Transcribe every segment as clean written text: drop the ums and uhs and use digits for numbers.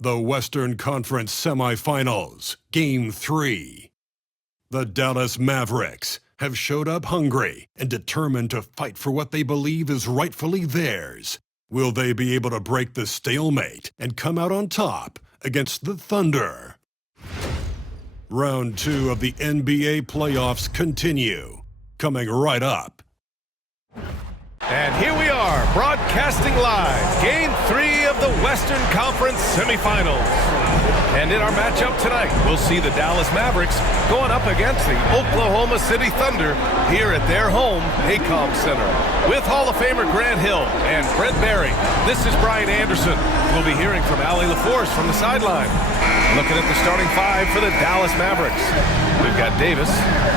The Western Conference Semifinals, Game 3. The Dallas Mavericks have showed up hungry and determined to fight for what they believe is rightfully theirs. Will they be able to break the stalemate and come out on top against the Thunder? Round 2 of the NBA playoffs continue, coming right up. And here we are, broadcasting live, Game 3 of the Western Conference Semifinals. And in our matchup tonight, we'll see the Dallas Mavericks going up against the Oklahoma City Thunder here at their home, Paycom Center. With Hall of Famer Grant Hill and Brent Barry, this is Brian Anderson. We'll be hearing from Allie LaForce from the sideline. Looking at the starting five for the Dallas Mavericks. We've got Davis,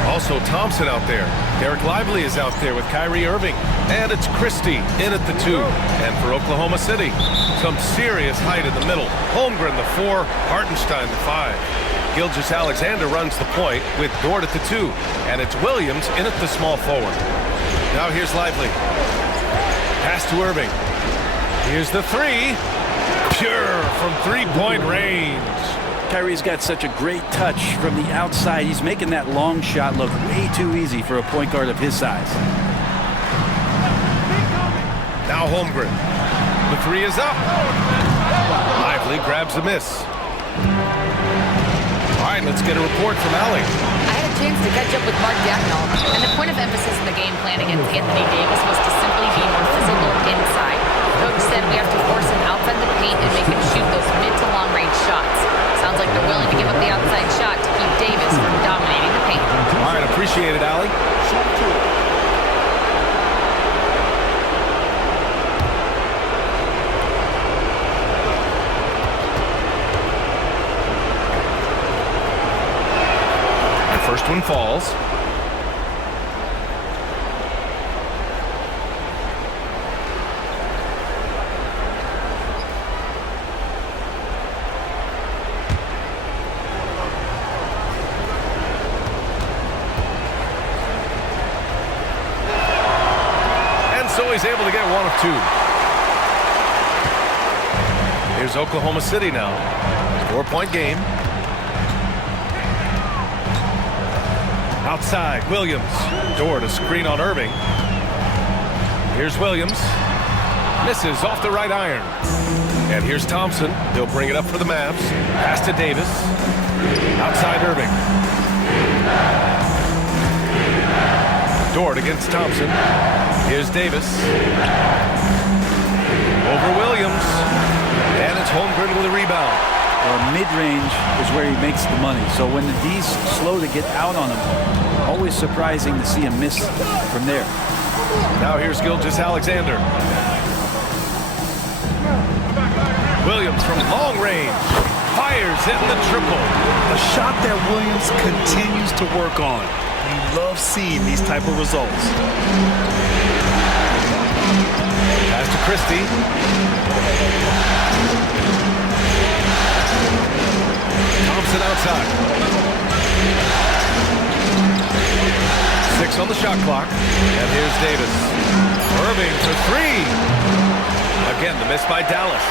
also Thompson out there. Derek Lively is out there with Kyrie Irving. And it's Christie in at the 2. And for Oklahoma City, some serious height in the middle. Holmgren the 4, Hartenstein the 5. Gilgeous-Alexander runs the point with Dort at the 2. And it's Williams in at the small forward. Now here's Lively. Pass to Irving. Here's the 3. Pure from three-point range. Kyrie's got such a great touch from the outside. He's making that long shot look way too easy for a point guard of his size. Now Holmgren. The 3 is up. Lively grabs a miss. All right, let's get a report from Allie. I had a chance to catch up with Mark Dagnall, and the point of emphasis in the game plan against Anthony Davis was to simply be more physical inside. Coach said we have to force him outside the paint and make him shoot those mid to long range shots. Sounds like they're willing to give up the outside shot to keep Davis from dominating the paint. All right, appreciate it, Allie. The first one falls. So he's able to get one of 2. Here's Oklahoma City now. 4-point game. Outside, Williams. Dort, a screen on Irving. Here's Williams. Misses off the right iron. And here's Thompson. He'll bring it up for the Mavs. Pass to Davis. Outside Irving. Dort against Thompson. Here's Davis. Over Williams. And it's Holmgren with a rebound. Well, mid-range is where he makes the money. So when the D's slow to get out on him, always surprising to see him miss from there. Now here's Gilgeous-Alexander. Williams from long range. Fires hitting the triple. A shot that Williams continues to work on. You love seeing these type of results. Pass to Christie. Thompson outside. 6 on the shot clock. And here's Davis. Irving for 3. Again, the miss by Dallas.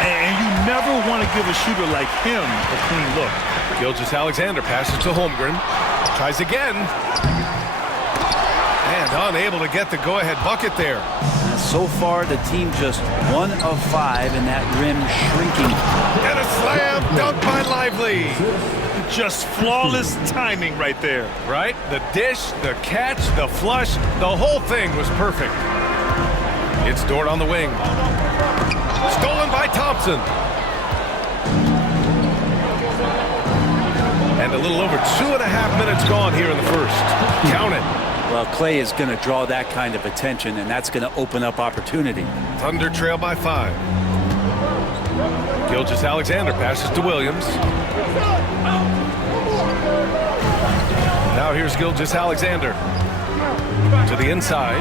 And you never want to give a shooter like him a clean look. Gilgeous-Alexander passes to Holmgren. Tries again. And unable to get the go-ahead bucket there. And so far, the team just 1 of 5, and that rim shrinking. And a slam dunk by Lively. Just flawless timing right there. Right? The dish, the catch, the flush, the whole thing was perfect. It's Dort on the wing. Stolen by Thompson. And a little over 2.5 minutes gone here in the first. Count it. Well, Clay is going to draw that kind of attention, and that's going to open up opportunity. Thunder trail by 5. Gilgeous-Alexander passes to Williams. Now here's Gilgeous-Alexander. To the inside.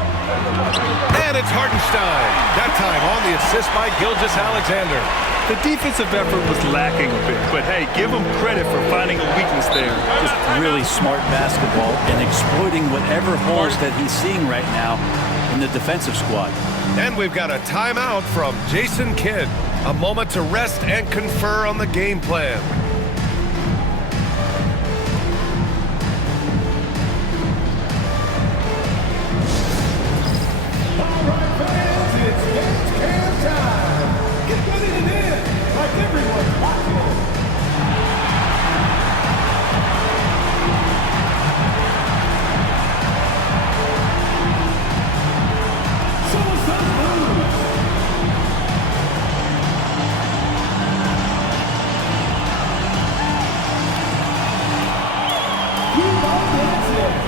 And it's Hartenstein. That time on the assist by Gilgeous-Alexander. The defensive effort was lacking a bit, but hey, give him credit for finding a weakness there. Just really smart basketball and exploiting whatever holes that he's seeing right now in the defensive squad. And we've got a timeout from Jason Kidd. A moment to rest and confer on the game plan. All right, fans, it's dance cam time. Get ready to dance like everyone's watching. Show us those moves. Keep on dancing.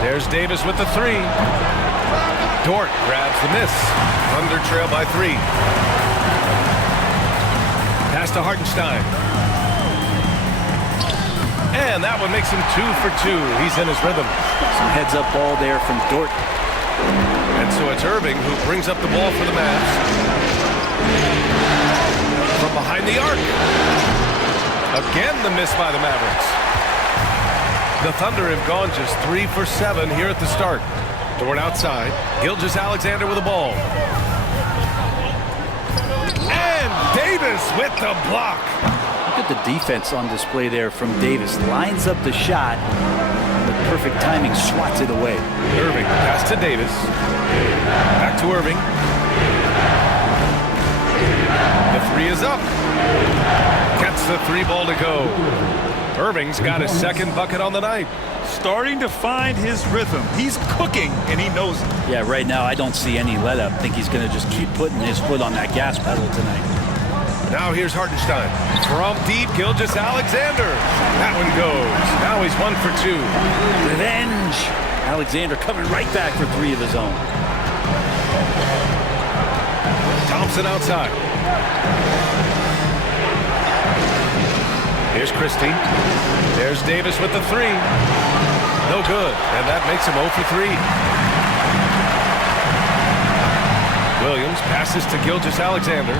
There's Davis with the three. Dort grabs the miss. Thunder trail by 3. Pass to Hartenstein. And that one makes him 2 for 2. He's in his rhythm. Some heads-up ball there from Dort. And so it's Irving who brings up the ball for the Mavs. From behind the arc. Again, the miss by the Mavericks. The Thunder have gone just 3 for 7 here at the start. Dort outside. Gilgeous-Alexander with the ball. And Davis with the block. Look at the defense on display there from Davis. Lines up the shot. With perfect timing, swats it away. Irving, pass to Davis. Back to Irving. The three is up. Gets the 3 ball to go. Irving's got his second bucket on the night. Starting to find his rhythm. He's cooking, and he knows it. Yeah, right now I don't see any let-up. I think he's going to just keep putting his foot on that gas pedal tonight. Now here's Hartenstein. From deep, Gilgeous-Alexander. That one goes. Now he's 1 for 2. Revenge! Alexander coming right back for 3 of his own. Thompson outside. Here's Christie. There's Davis with the 3. No good, and that makes him 0 for 3. Williams passes to Gilgeous-Alexander.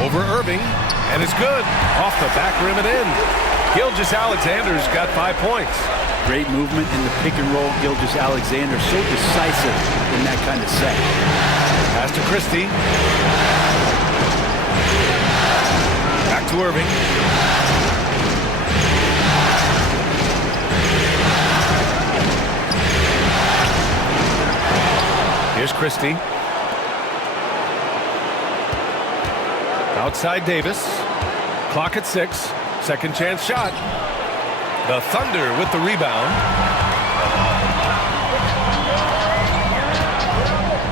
Over Irving, and it's good. Off the back rim and in. Gilgeous-Alexander's got 5 points. Great movement in the pick and roll. Gilgeous-Alexander so decisive in that kind of set. Pass to Christie. Back to Irving. Here's Christie. Outside Davis. Clock at 6. Second chance shot. The Thunder with the rebound.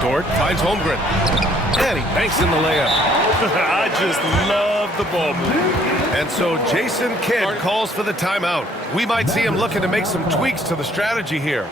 Dort finds Holmgren. And he banks in the layup. I just love the ball movement. And so Jason Kidd calls for the timeout. We might see him looking to make some tweaks to the strategy here.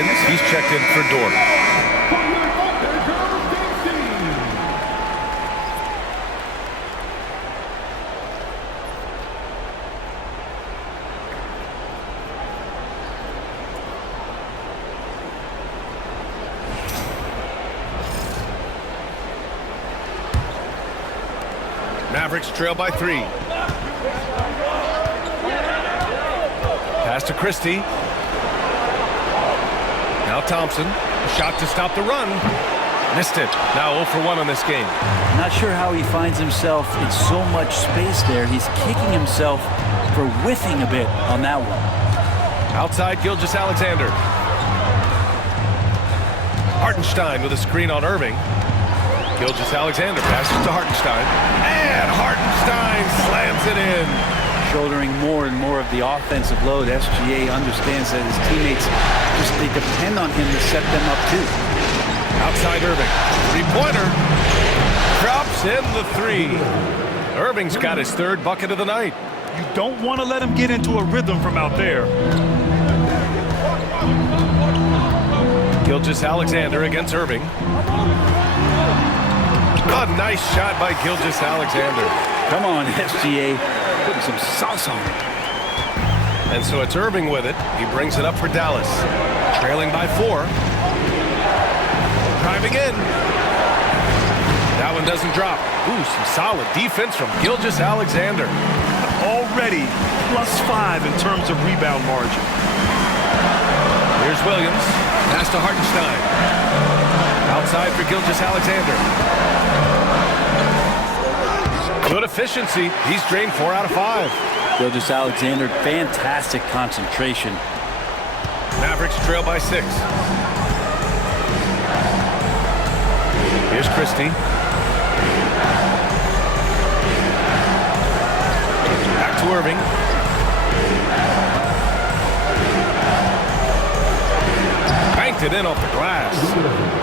Wiggins, he's checked in for Dort. Mavericks trail by 3. Pass to Christie. Now Thompson. Shot to stop the run. Missed it. Now 0 for 1 on this game. Not sure how he finds himself in so much space there. He's kicking himself for whiffing a bit on that one. Outside Gilgeous-Alexander. Hartenstein with a screen on Irving. Gilgeous-Alexander passes to Hartenstein. And Hartenstein slams it in. Shouldering more and more of the offensive load, SGA understands that his teammates they depend on him to set them up too. Outside Irving. Three-pointer. Drops in the 3. Irving's got his 3rd bucket of the night. You don't want to let him get into a rhythm from out there. Gilgeous-Alexander against Irving. A nice shot by Gilgeous-Alexander. Come on, SGA. Putting some sauce on it. And so it's Irving with it. He brings it up for Dallas. Trailing by 4. Driving in. That one doesn't drop. Ooh, some solid defense from Gilgeous-Alexander. Already +5 in terms of rebound margin. Here's Williams. Pass to Hartenstein. Outside for Gilgeous-Alexander. Good efficiency. He's drained 4 out of 5. Gilgeous-Alexander, fantastic concentration. Mavericks trail by 6. Here's Christie. Back to Irving. Banked it in off the glass.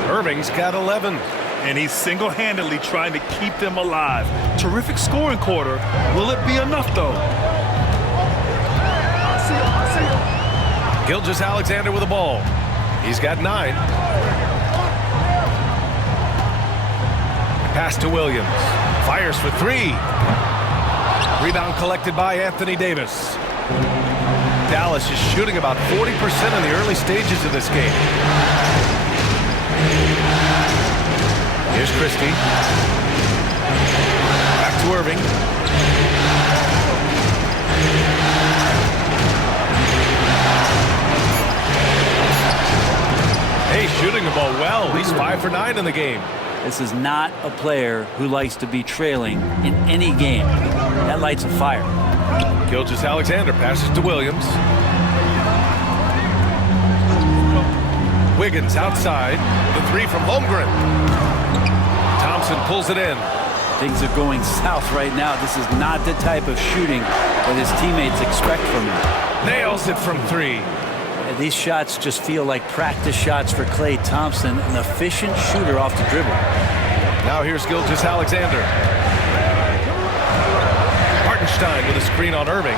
Irving's got 11. And he's single-handedly trying to keep them alive. Terrific scoring quarter. Will it be enough, though? Gilgeous-Alexander with the ball. He's got 9. Pass to Williams. Fires for 3. Rebound collected by Anthony Davis. Dallas is shooting about 40% in the early stages of this game. Here's Christie. Back to Irving. Hey, shooting the ball well. He's 5 for 9 in the game. This is not a player who likes to be trailing in any game. That lights a fire. Gilgeous-Alexander passes to Williams. Wiggins outside. The 3 from Holmgren. Thompson pulls it in. Things are going south right now. This is not the type of shooting that his teammates expect from him. Nails it from 3. These shots just feel like practice shots for Klay Thompson, an efficient shooter off the dribble. Now here's Gilgeous-Alexander. Hartenstein with a screen on Irving.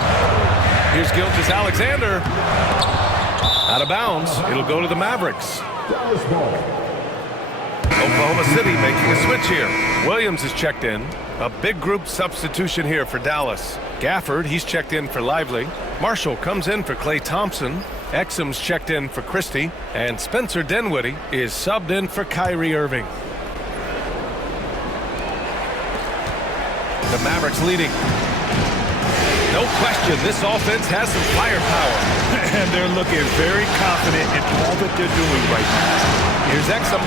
Here's Gilgeous-Alexander. Out of bounds. It'll go to the Mavericks. Oklahoma City making a switch here. Williams is checked in. A big group substitution here for Dallas. Gafford, he's checked in for Lively. Marshall comes in for Klay Thompson. Exum's checked in for Christie. And Spencer Dinwiddie is subbed in for Kyrie Irving. The Mavericks leading. No question, this offense has some firepower. And they're looking very confident in all that they're doing right now. Here's Exum.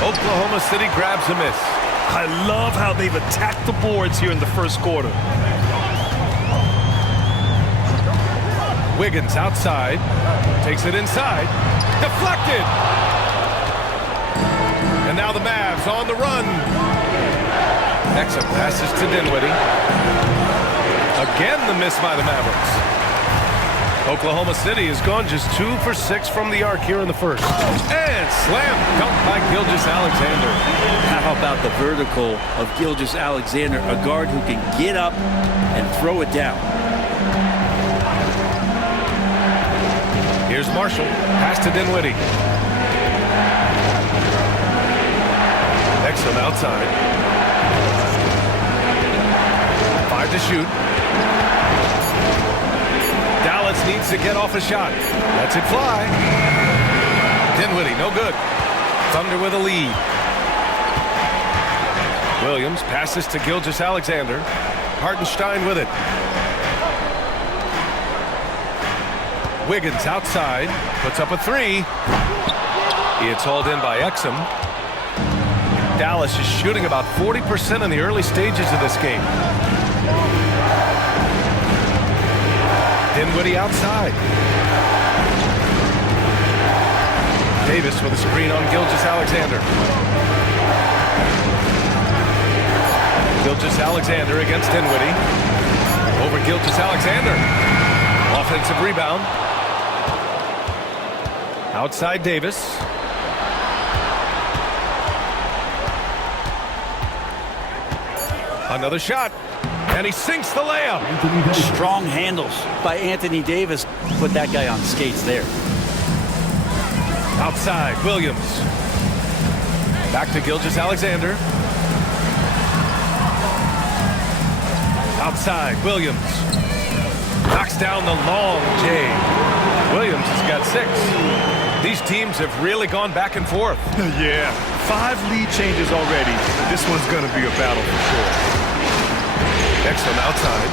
Oklahoma City grabs a miss. I love how they've attacked the boards here in the first quarter. Wiggins outside. Takes it inside. Deflected. And now the Mavs on the run. Exum passes to Dinwiddie. Again the miss by the Mavericks. Oklahoma City has gone just 2 for 6 from the arc here in the first. And slam dunk by Gilgeous-Alexander. How about the vertical of Gilgeous-Alexander, a guard who can get up and throw it down. Here's Marshall. Pass to Dinwiddie. Exum outside. 5 to shoot. Dallas needs to get off a shot. Lets it fly. Dinwiddie, no good. Thunder with a lead. Williams passes to Gilgeous-Alexander. Hartenstein with it. Wiggins outside. Puts up a three. It's hauled in by Exum. Dallas is shooting about 40% in the early stages of this game. Dinwiddie outside. Davis with a screen on Gilgeous-Alexander. Gilgeous-Alexander against Dinwiddie. Over Gilgeous-Alexander. Offensive rebound. Outside Davis. Another shot. And he sinks the layup. Strong handles by Anthony Davis. Put that guy on skates there. Outside, Williams. Back to Gilgeous-Alexander. Outside, Williams. Knocks down the long J. Williams has got 6. These teams have really gone back and forth. Yeah, 5 lead changes already. This one's going to be a battle for sure. Exum outside.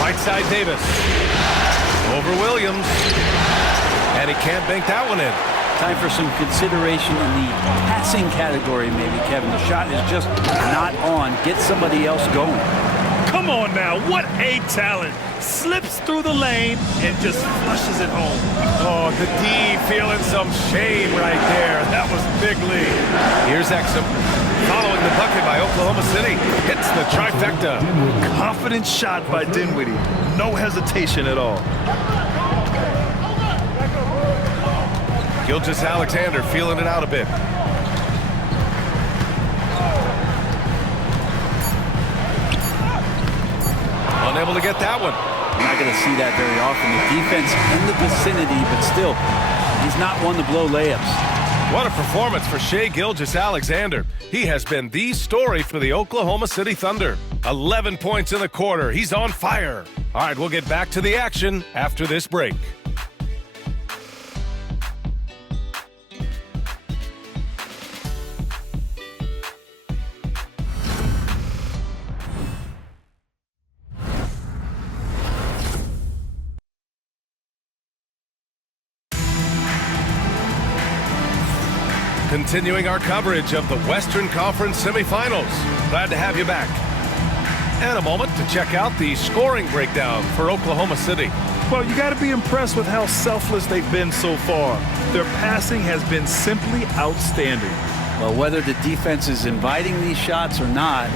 Right side Davis. Over Williams. And he can't bank that one in. Time for some consideration in the passing category, maybe, Kevin. The shot is just not on. Get somebody else going. Come on now, what a talent. Slips through the lane and just flushes it home. Oh, the D feeling some shame right there. That was big lead. Here's Exum. Following the bucket by Oklahoma City. Hits the trifecta. Confident shot by Dinwiddie. No hesitation at all. Gilgeous-Alexander feeling it out a bit. Unable to get that one. You're not going to see that very often. The defense in the vicinity, but still, he's not one to blow layups. What a performance for Shai Gilgeous-Alexander. He has been the story for the Oklahoma City Thunder. 11 points in the quarter. He's on fire. All right, we'll get back to the action after this break. Continuing our coverage of the Western Conference Semifinals. Glad to have you back. And a moment to check out the scoring breakdown for Oklahoma City. Well, you got to be impressed with how selfless they've been so far. Their passing has been simply outstanding. Well, whether the defense is inviting these shots or not,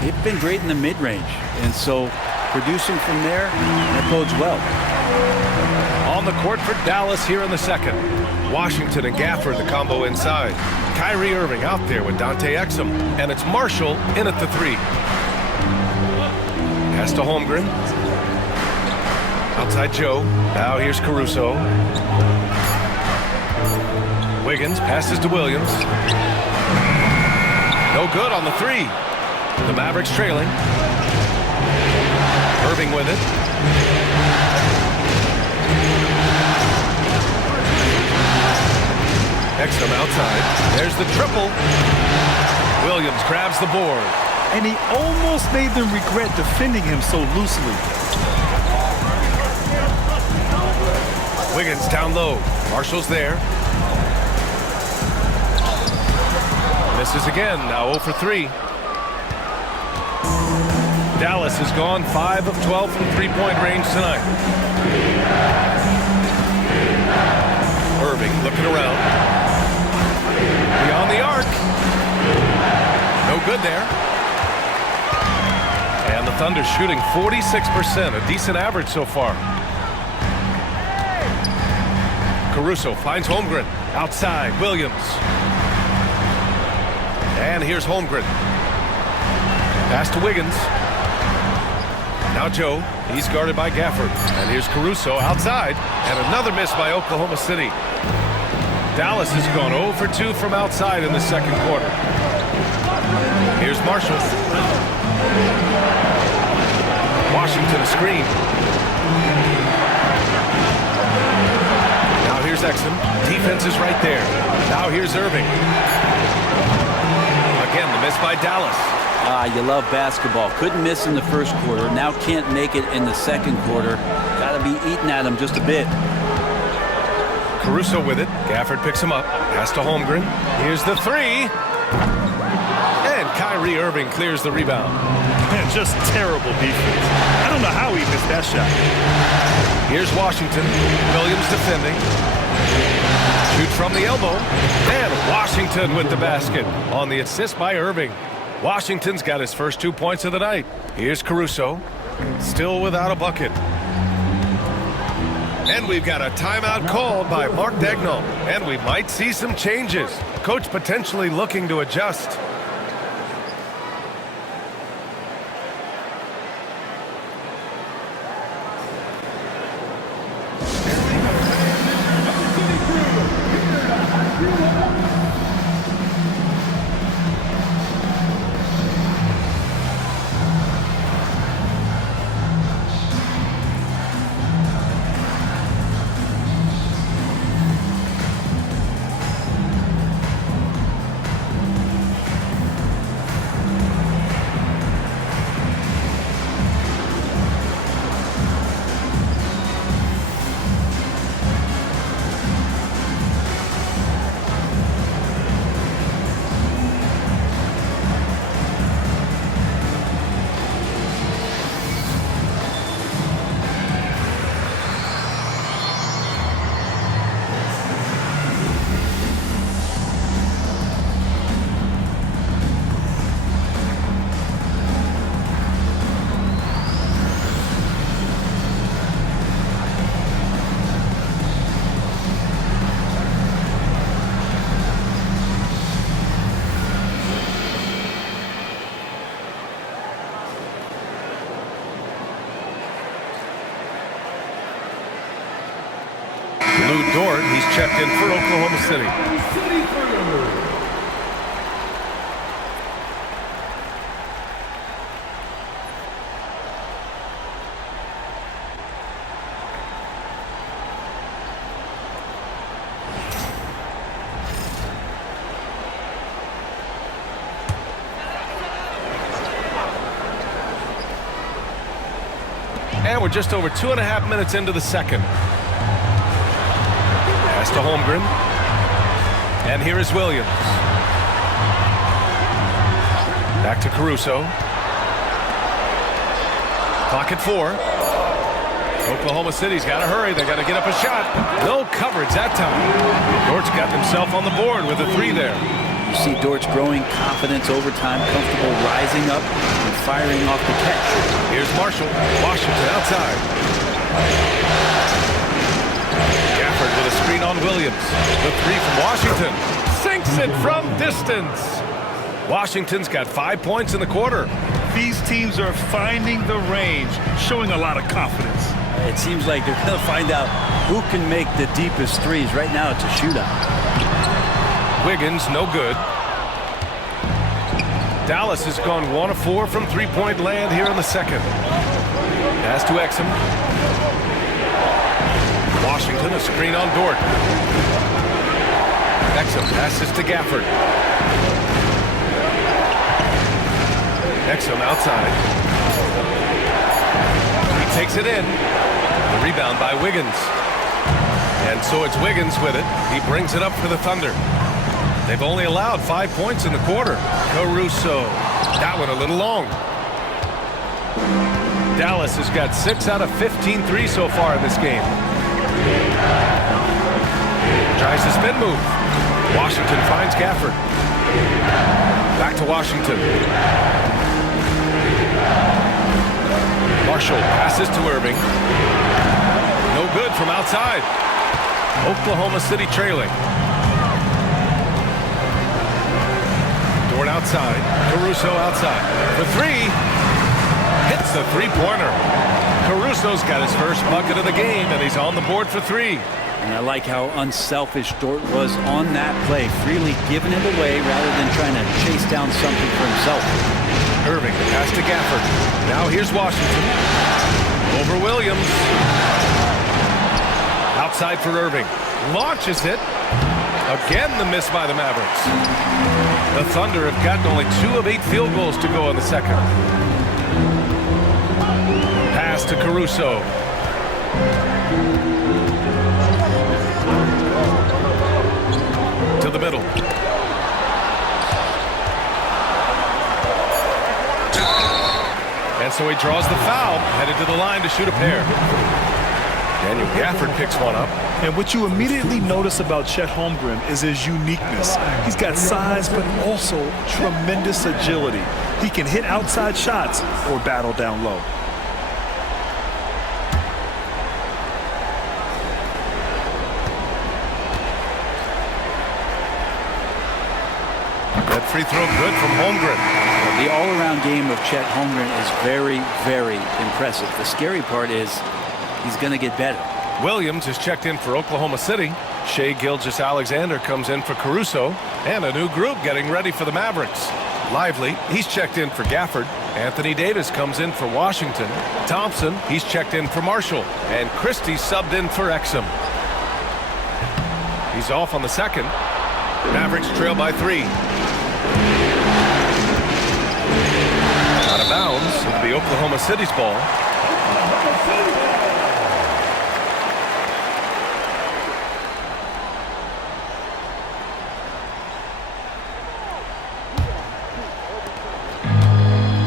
they've been great in the mid-range. And so producing from there, that bodes well. On the court for Dallas here in the second. Washington and Gafford, the combo inside. Kyrie Irving out there with Dante Exum. And it's Marshall in at the 3. Pass to Holmgren. Outside Joe. Now here's Caruso. Wiggins passes to Williams. No good on the 3. The Mavericks trailing. Irving with it. Exum outside. There's the triple. Williams grabs the board. And he almost made them regret defending him so loosely. Wiggins down low. Marshall's there. Misses again. Now 0 for 3. Dallas has gone 5 of 12 from three-point range tonight. Irving looking around. Beyond the arc. No good there. And the Thunder shooting 46%, a decent average so far. Caruso finds Holmgren. Outside, Williams. And here's Holmgren. Pass to Wiggins. Now Joe, he's guarded by Gafford. And here's Caruso outside. And another miss by Oklahoma City. Dallas has gone 0 for 2 from outside in the second quarter. Here's Marshall. Washington a screen. Now here's Exum. Defense is right there. Now here's Irving. Again, the miss by Dallas. You love basketball. Couldn't miss in the first quarter. Now can't make it in the second quarter. Got to be eating at him just a bit. Caruso with it. Gafford picks him up. Pass to Holmgren. Here's the three. And Kyrie Irving clears the rebound. Man, just terrible defense. I don't know how he missed that shot. Here's Washington. Williams defending. Shoot from the elbow. And Washington with the basket on the assist by Irving. Washington's got his first 2 points of the night. Here's Caruso. Still without a bucket. And we've got a timeout called by Mark Daigneault. And we might see some changes. Coach potentially looking to adjust. Dort, he's checked in for Oklahoma City. And we're just over 2.5 minutes into the second. Pass to Holmgren. And here is Williams. Back to Caruso. Clock at 4. Oklahoma City's got to hurry. They got to get up a shot. No coverage that time. Dort's got himself on the board with a 3 there. You see Dort's growing confidence over time, comfortable rising up and firing off the catch. Here's Marshall. Washington outside. Gafford with a screen on Williams. The 3 from Washington. Sinks it from distance. Washington's got 5 points in the quarter. These teams are finding the range, showing a lot of confidence. It seems like they're going to find out who can make the deepest threes. Right now it's a shootout. Wiggins, no good. Dallas has gone 1 of 4 from three-point land here in the second. Pass to Exum. Washington, a screen on Dort. Exum passes to Gafford. Exum outside. He takes it in. The rebound by Wiggins. And so it's Wiggins with it. He brings it up for the Thunder. They've only allowed 5 points in the quarter. Caruso. That one a little long. Dallas has got 6 out of 15 threes so far in this game. Tries the spin move. Washington finds Gafford. Back to Washington. Marshall passes to Irving. No good from outside. Oklahoma City trailing. Dort outside. Caruso outside. For 3. hits the three-pointer. Caruso's got his first bucket of the game, and he's on the board for 3. And I like how unselfish Dort was on that play, freely giving it away rather than trying to chase down something for himself. Irving, the pass to Gafford. Now here's Washington. Over Williams. Outside for Irving. Launches it. Again, the miss by the Mavericks. The Thunder have gotten only 2 of 8 field goals to go in the second. Pass to Caruso. To the middle. And so he draws the foul, headed to the line to shoot a pair. Daniel Gafford picks one up. And what you immediately notice about Chet Holmgren is his uniqueness. He's got size, but also tremendous agility. He can hit outside shots or battle down low. That free throw good from Holmgren. The all-around game of Chet Holmgren is very, very impressive. The scary part is he's going to get better. Williams is checked in for Oklahoma City. Shai Gilgeous-Alexander comes in for Caruso. And a new group getting ready for the Mavericks. Lively, he's checked in for Gafford. Anthony Davis comes in for Washington. Thompson, he's checked in for Marshall. And Christie subbed in for Exum. He's off on the second. Mavericks trail by 3. Out of bounds, it'll be Oklahoma City's ball.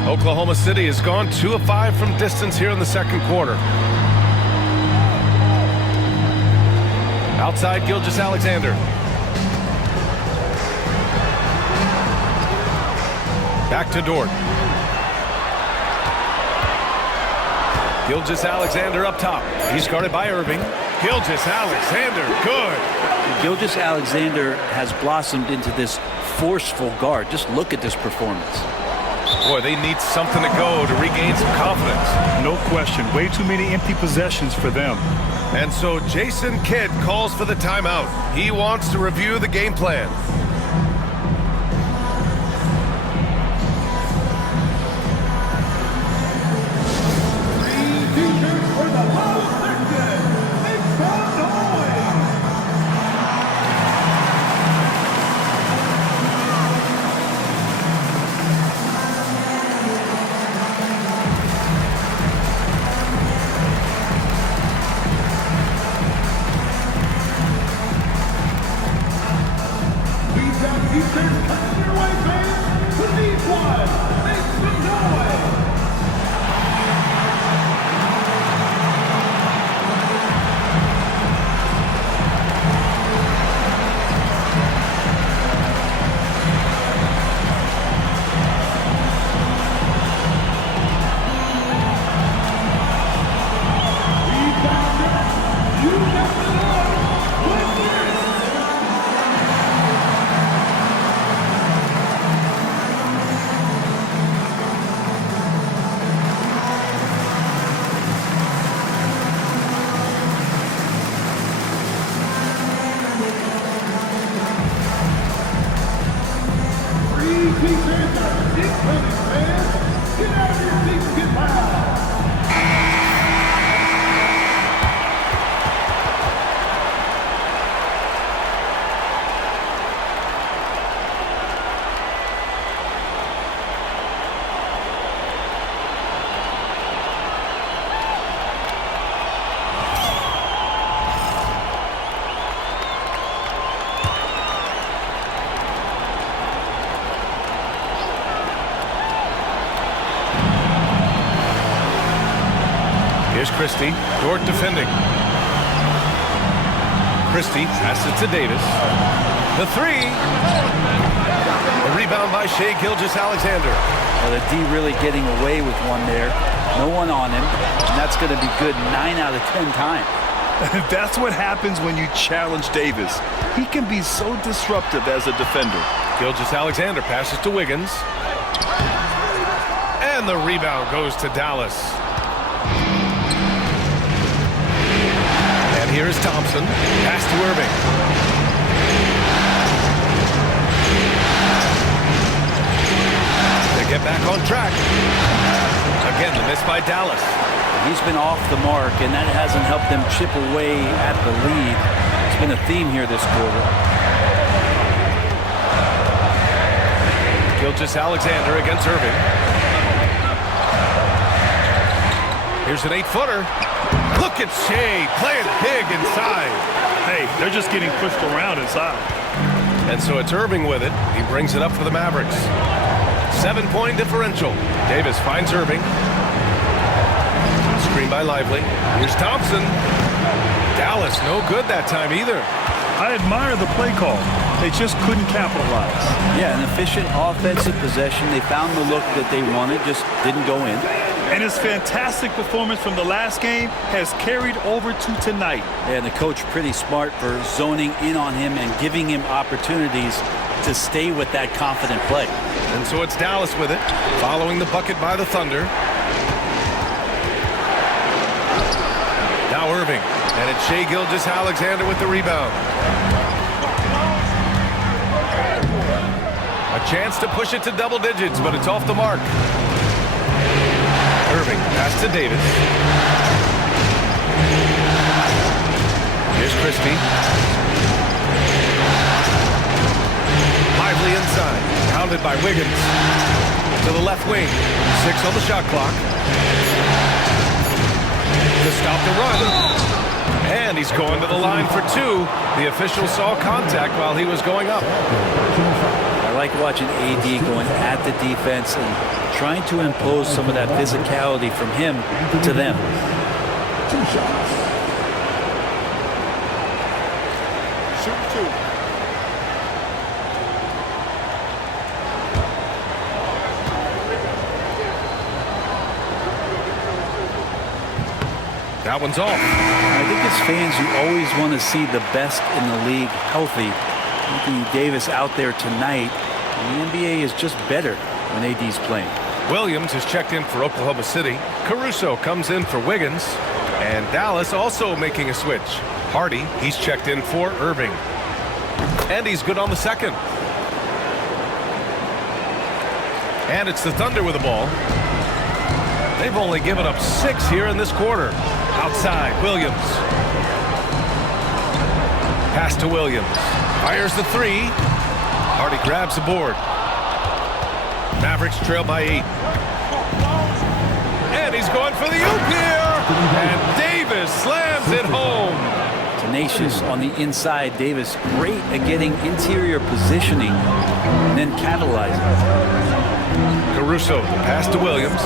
Oklahoma City has gone 2 of 5 from distance here in the second quarter. Outside Gilgeous-Alexander. Back to Dort. Gilgeous-Alexander up top. He's guarded by Irving. Gilgeous-Alexander, good. Gilgeous-Alexander has blossomed into this forceful guard. Just look at this performance. Boy, they need something to go to regain some confidence. No question. Way too many empty possessions for them. And so Jason Kidd calls for the timeout. He wants to review the game plan. Here's Christie. Dort defending. Christie passes it to Davis. The three. A rebound by Shai Gilgeous-Alexander. Well, the D really getting away with one there. No one on him. And that's going to be good 9 out of 10 times. That's what happens when you challenge Davis. He can be so disruptive as a defender. Gilgeous-Alexander passes to Wiggins. And And the rebound goes to Dallas. And here's Thompson. Pass to Irving. They get back on track. Again, the miss by Dallas. He's been off the mark, and that hasn't helped them chip away at the lead. It's been a theme here this quarter. Gilgeous-Alexander against Irving. Here's an 8-footer. Look at Shea playing big inside. Hey, they're just getting pushed around inside. And so it's Irving with it. He brings it up for the Mavericks. 7-point differential. Davis finds Irving. Screen by Lively. Here's Thompson. Dallas no good that time either. I admire the play call. They just couldn't capitalize. Yeah, an efficient offensive possession. They found the look that they wanted, just didn't go in. And his fantastic performance from the last game has carried over to tonight. And the coach pretty smart for zoning in on him and giving him opportunities to stay with that confident play. And so it's Dallas with it, following the bucket by the Thunder. Now Irving, and it's Shea Gilgeous-Alexander with the rebound. A chance to push it to double digits, but it's off the mark. Irving, pass to Davis. Here's Christie. Lively inside, pounded by Wiggins. To the left wing, 6 on the shot clock. To stop the run. And he's going to the line for 2. The official saw contact while he was going up. I like watching AD going at the defense and trying to impose some of that physicality from him to them. 2 shots. Shoot 2. That one's off. I think as fans, you always want to see the best in the league healthy. Anthony Davis out there tonight. The NBA is just better when AD's playing. Williams is checked in for Oklahoma City. Caruso comes in for Wiggins. And Dallas also making a switch. Hardy, he's checked in for Irving. And he's good on the second. And it's the Thunder with the ball. They've only given up 6 here in this quarter. Outside, Williams. Pass to Williams. Fires the 3. Hardy grabs the board. Mavericks trail by 8. And he's going for the oop here. And Davis slams it home. Tenacious on the inside. Davis great at getting interior positioning and then capitalizing. Caruso, the pass to Williams.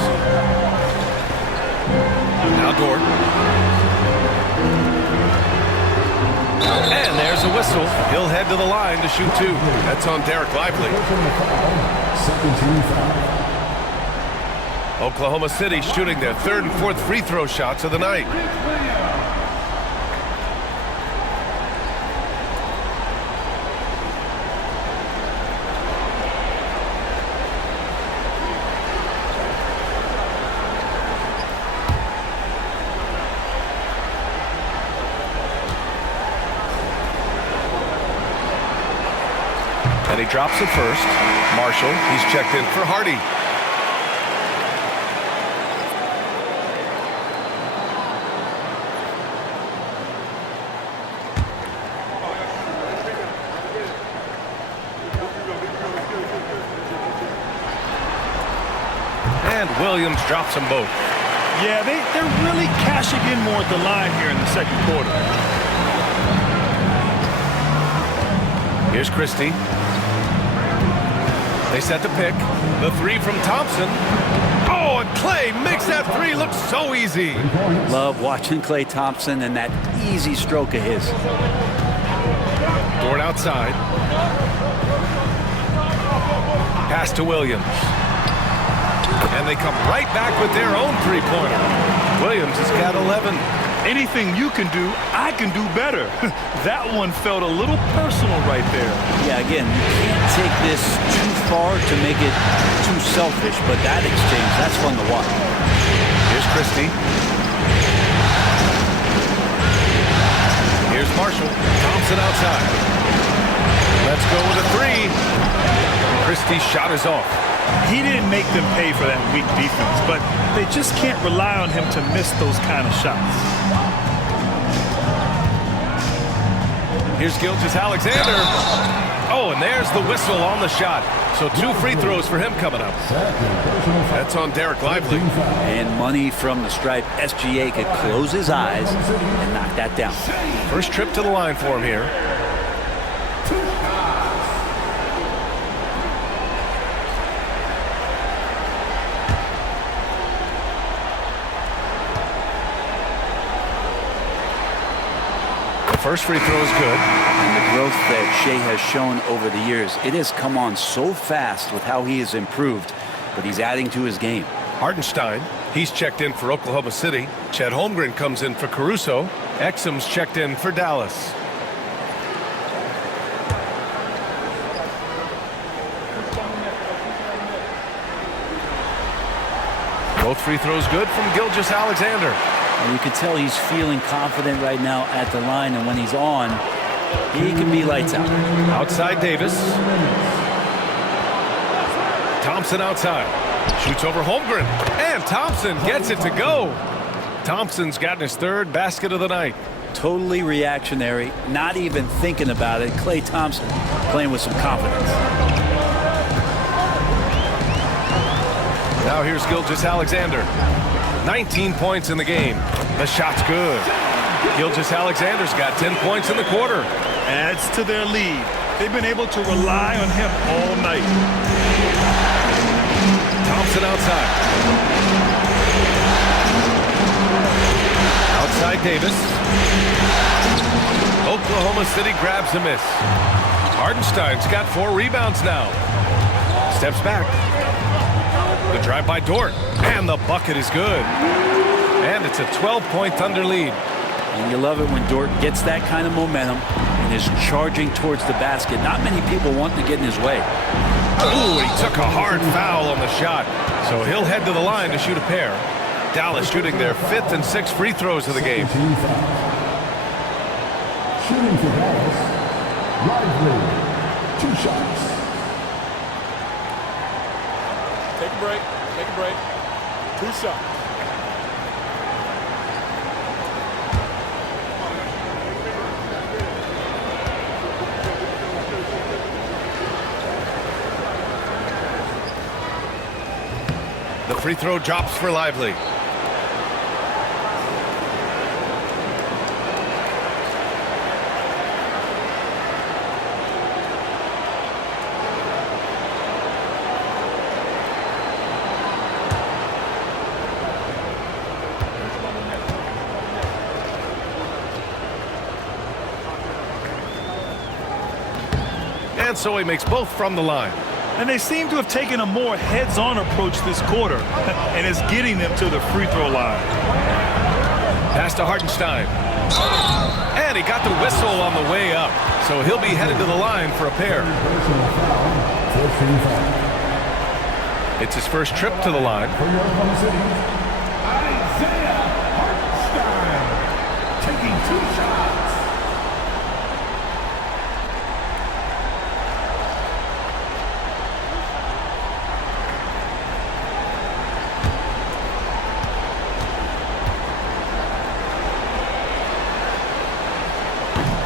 Now Dort. And there's a whistle. He'll head to the line to shoot 2. That's on Derek Lively. Second team foul. Oklahoma City shooting their 3rd and 4th free throw shots of the night. And he drops it first. Marshall, he's checked in for Hardy. And Williams drops them both. Yeah, they're really cashing in more at the line here in the second quarter. Here's Christie. They set the pick. The 3 from Thompson. Oh, and Clay makes that 3 look so easy. Love watching Klay Thompson and that easy stroke of his. Dort outside. Pass to Williams. And they come right back with their own 3-pointer. Williams has got 11. Anything you can do, I can do better. That one felt a little personal right there. Yeah, again, you can't take this too far to make it too selfish, but that exchange, that's fun to watch. Here's Christie. Here's Marshall. Thompson outside. Let's go with a three. Christie's shot is off. He didn't make them pay for that weak defense, but they just can't rely on him to miss those kind of shots. Here's Gilgeous-Alexander. Oh, and there's the whistle on the shot. So 2 free throws for him coming up. That's on Derek Lively. And money from the stripe. SGA could close his eyes and knock that down. First trip to the line for him here. First free throw is good. And the growth that Shea has shown over the years, it has come on so fast with how he has improved, but he's adding to his game. Hartenstein, he's checked in for Oklahoma City. Chet Holmgren comes in for Caruso. Exum's checked in for Dallas. Both free throws good from Gilgeous-Alexander. And you can tell he's feeling confident right now at the line, and when he's on, he can be lights out. Outside Davis. Thompson outside. Shoots over Holmgren. And Thompson gets it to go. Thompson's gotten his 3rd basket of the night. Totally reactionary, not even thinking about it. Klay Thompson playing with some confidence. Now here's Gilgeous-Alexander. 19 points in the game. The shot's good. Gilgeous-Alexander's got 10 points in the quarter. Adds to their lead. They've been able to rely on him all night. Thompson outside. Outside Davis. Oklahoma City grabs a miss. Hartenstein's got 4 rebounds now. Steps back. The drive by Dort. And the bucket is good. And it's a 12-point Thunder lead. And you love it when Dort gets that kind of momentum and is charging towards the basket. Not many people want to get in his way. Ooh, he took a hard foul on the shot. So he'll head to the line to shoot a pair. Dallas shooting their 5th and 6th free throws of the game. Shooting for Dallas, Lively, 2 shots. Take a break. Take a break. 2 shots. The free throw drops for Lively. And so he makes both from the line. And they seem to have taken a more heads-on approach this quarter, and it's getting them to the free throw line. Pass to Hartenstein. And he got the whistle on the way up. So he'll be headed to the line for a pair. It's his first trip to the line. Isaiah Hartenstein taking 2 shots.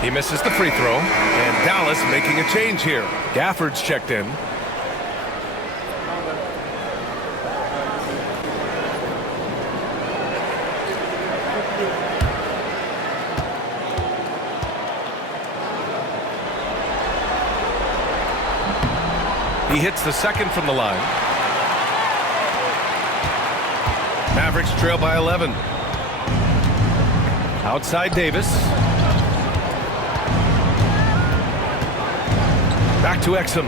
He misses the free throw, and Dallas making a change here. Gafford's checked in. He hits the 2nd from the line. Mavericks trail by 11. Outside Davis. Back to Exum.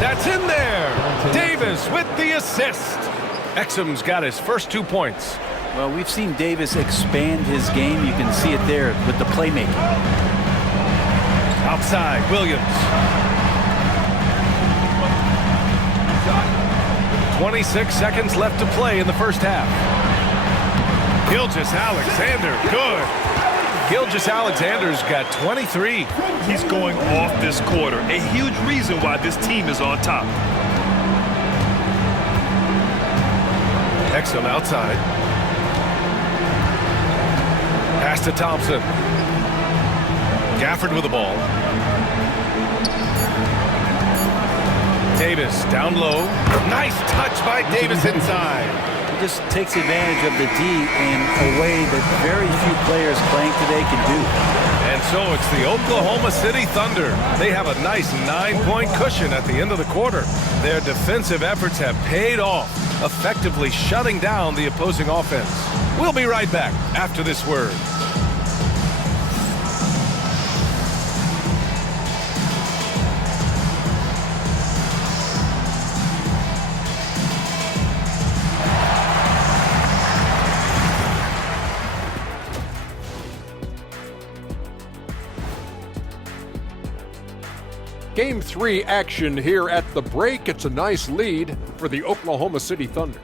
That's in there. Davis with the assist. Exum's got his first 2 points. Well, we've seen Davis expand his game. You can see it there with the playmaking. Outside, Williams. 26 seconds left to play in the first half. Gilgeous-Alexander, good. Gilgeous-Alexander's got 23. He's going off this quarter. A huge reason why this team is on top. Exum outside. Pass to Thompson. Gafford with the ball. Davis down low. Nice touch by Davis inside. He just takes advantage of the D in a way that very few players playing today can do. And so it's the Oklahoma City Thunder. They have a nice 9-point cushion at the end of the quarter. Their defensive efforts have paid off, effectively shutting down the opposing offense. We'll be right back after this word. Game 3 action here at the break. It's a nice lead for the Oklahoma City Thunder.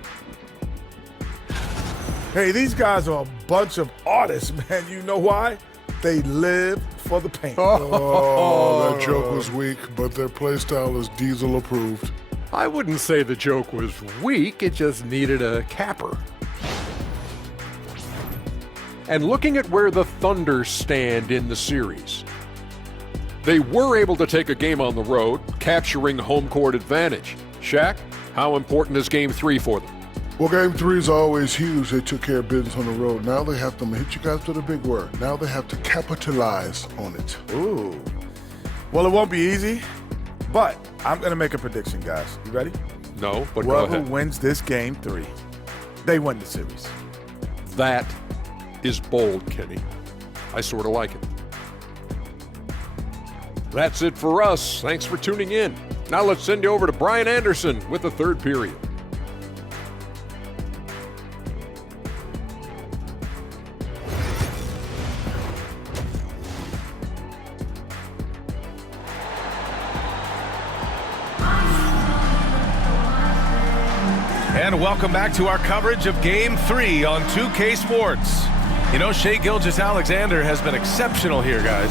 Hey, these guys are a bunch of artists, man. You know why? They live for the paint. Oh, that joke was weak, but their play style is Diesel approved. I wouldn't say the joke was weak, it just needed a capper. And looking at where the Thunder stand in the series, they were able to take a game on the road, capturing home court advantage. Shaq, how important is Game 3 for them? Well, Game 3 is always huge. They took care of business on the road. Now they have to hit you guys with a big word. Now they have to capitalize on it. Ooh. Well, it won't be easy, but I'm going to make a prediction, guys. You ready? No, but go Whoever ahead. wins this Game 3, they win the series. That is bold, Kenny. I sort of like it. That's it for us. Thanks for tuning in. Now let's send you over to Brian Anderson with the third period. And welcome back to our coverage of Game 3 on 2K Sports. You know, Shai Gilgeous-Alexander has been exceptional here, guys.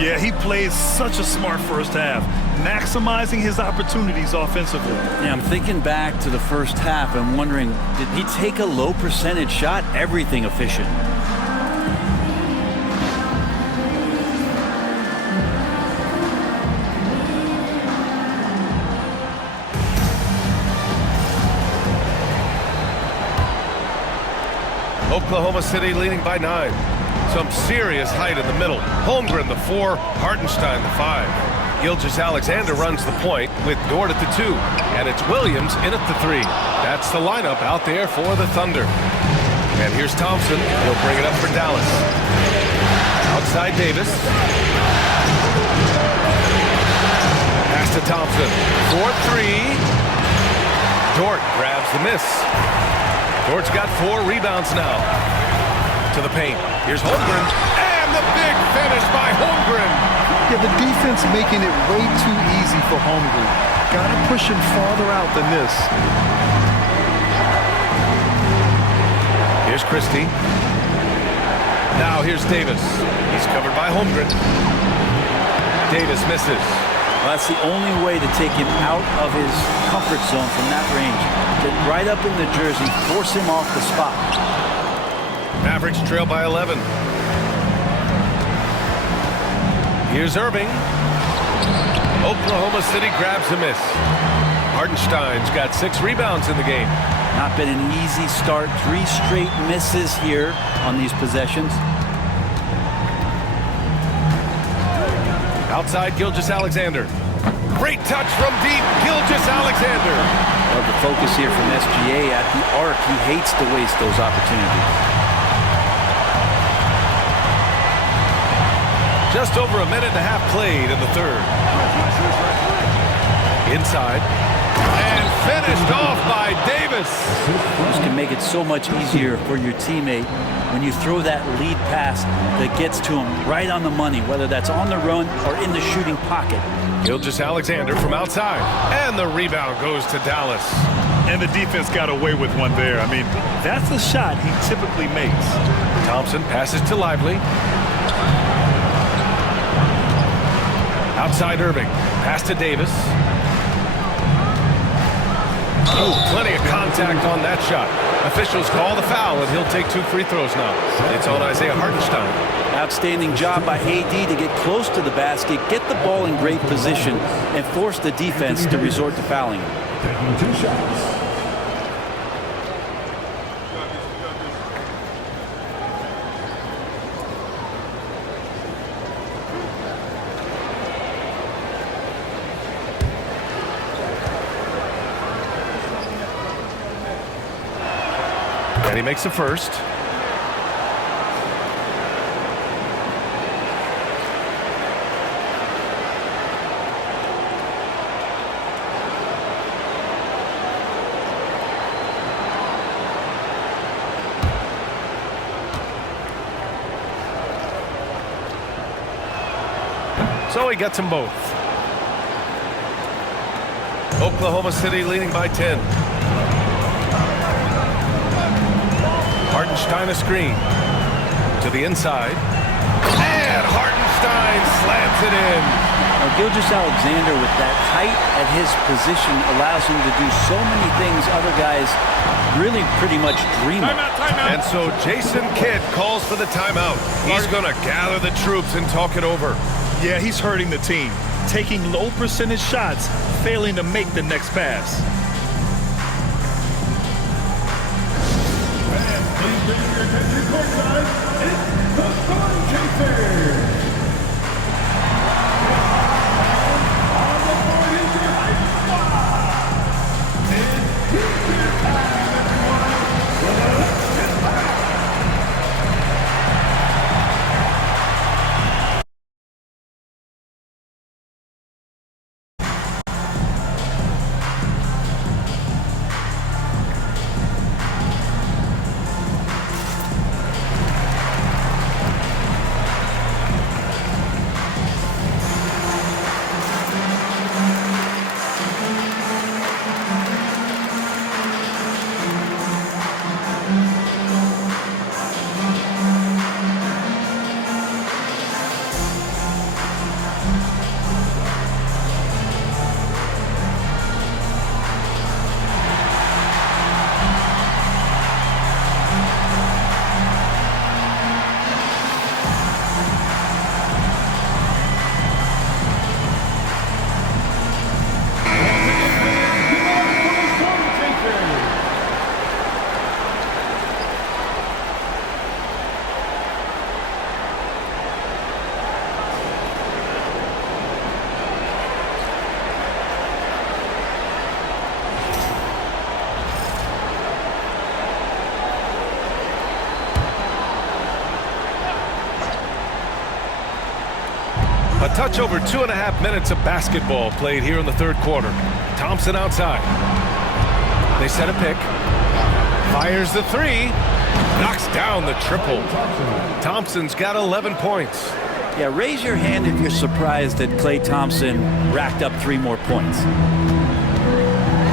Yeah, he played such a smart first half, maximizing his opportunities offensively. Yeah, I'm thinking back to the first half and wondering, did he take a low percentage shot? Everything efficient. Oklahoma City leading by 9. Some serious height in the middle. Holmgren, the 4. Hartenstein, the 5. Gilgeous-Alexander runs the point with Dort at the 2. And it's Williams in at the 3. That's the lineup out there for the Thunder. And here's Thompson. He'll bring it up for Dallas. Outside Davis. Pass to Thompson. 4-3. Dort grabs the miss. Dort's got 4 rebounds now. To the paint. Here's Holmgren. And the big finish by Holmgren. Yeah, the defense making it way too easy for Holmgren. Got to push him farther out than this. Here's Christie. Now here's Davis. He's covered by Holmgren. Davis misses. Well, that's the only way to take him out of his comfort zone from that range. Get right up in the jersey, force him off the spot. Mavericks trail by 11. Here's Irving. Oklahoma City grabs a miss. Hartenstein's got 6 rebounds in the game. Not been an easy start. 3 straight misses here on these possessions. Outside Gilgeous-Alexander. Great touch from deep. Gilgeous-Alexander. Love the focus here from SGA at the arc. He hates to waste those opportunities. Just over a minute and a half played in the third. Inside. And finished off by Davis. Those can make it so much easier for your teammate when you throw that lead pass that gets to him right on the money, whether that's on the run or in the shooting pocket. Gilgeous-Alexander from outside. And the rebound goes to Dallas. And the defense got away with one there. I mean, that's a shot he typically makes. Thompson passes to Lively. Outside Irving. Pass to Davis. Oh, plenty of contact on that shot. Officials call the foul, and he'll take 2 free throws now. It's on Isaiah Hartenstein. Outstanding job by AD to get close to the basket, get the ball in great position, and force the defense to resort to fouling him. Taking 2 shots. And he makes the first. So he gets them both. Oklahoma City leading by 10. Hartenstein a screen to the inside, and Hartenstein slams it in. Now, Gilgeous-Alexander with that height at his position allows him to do so many things other guys really pretty much dream of. And so Jason Kidd calls for the timeout. He's going to gather the troops and talk it over. Yeah, he's hurting the team, taking low percentage shots, failing to make the next pass. Please bring your attention courtside. It's the Storm Chasers. On the board is your high squad. It's teacher time, everyone. Let's get back. A touch over 2.5 minutes of basketball played here in the third quarter. Thompson outside. They set a pick. Fires the 3. Knocks down the triple. Thompson's got 11 points. Yeah, raise your hand if you're surprised that Klay Thompson racked up 3 more points.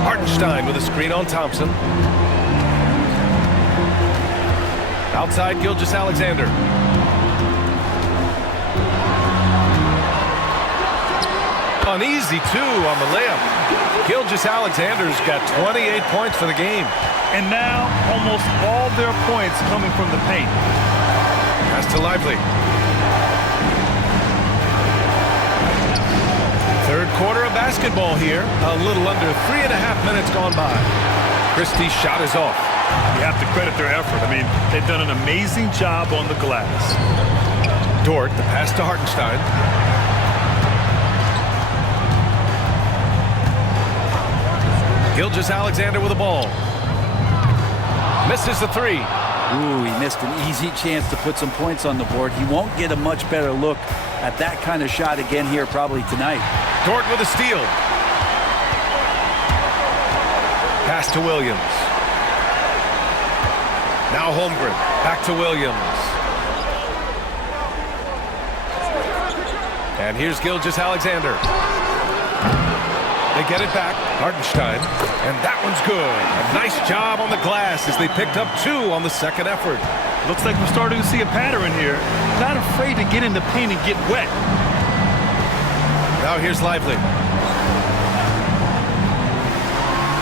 Hartenstein with a screen on Thompson. Outside Gilgeous-Alexander. An easy 2 on the layup. Gilgeous-Alexander's got 28 points for the game. And now almost all their points coming from the paint. Pass to Lively. Third quarter of basketball here. A little under 3.5 minutes gone by. Christie's shot is off. You have to credit their effort. I mean, they've done an amazing job on the glass. Dort, the pass to Hartenstein. Gilgeous-Alexander with the ball. Misses the 3. Ooh, he missed an easy chance to put some points on the board. He won't get a much better look at that kind of shot again here probably tonight. Dort with a steal. Pass to Williams. Now Holmgren, back to Williams. And here's Gilgeous-Alexander. They get it back, Hartenstein, and that one's good. A nice job on the glass as they picked up 2 on the second effort. Looks like we're starting to see a pattern here. Not afraid to get in the paint and get wet. Now here's Lively.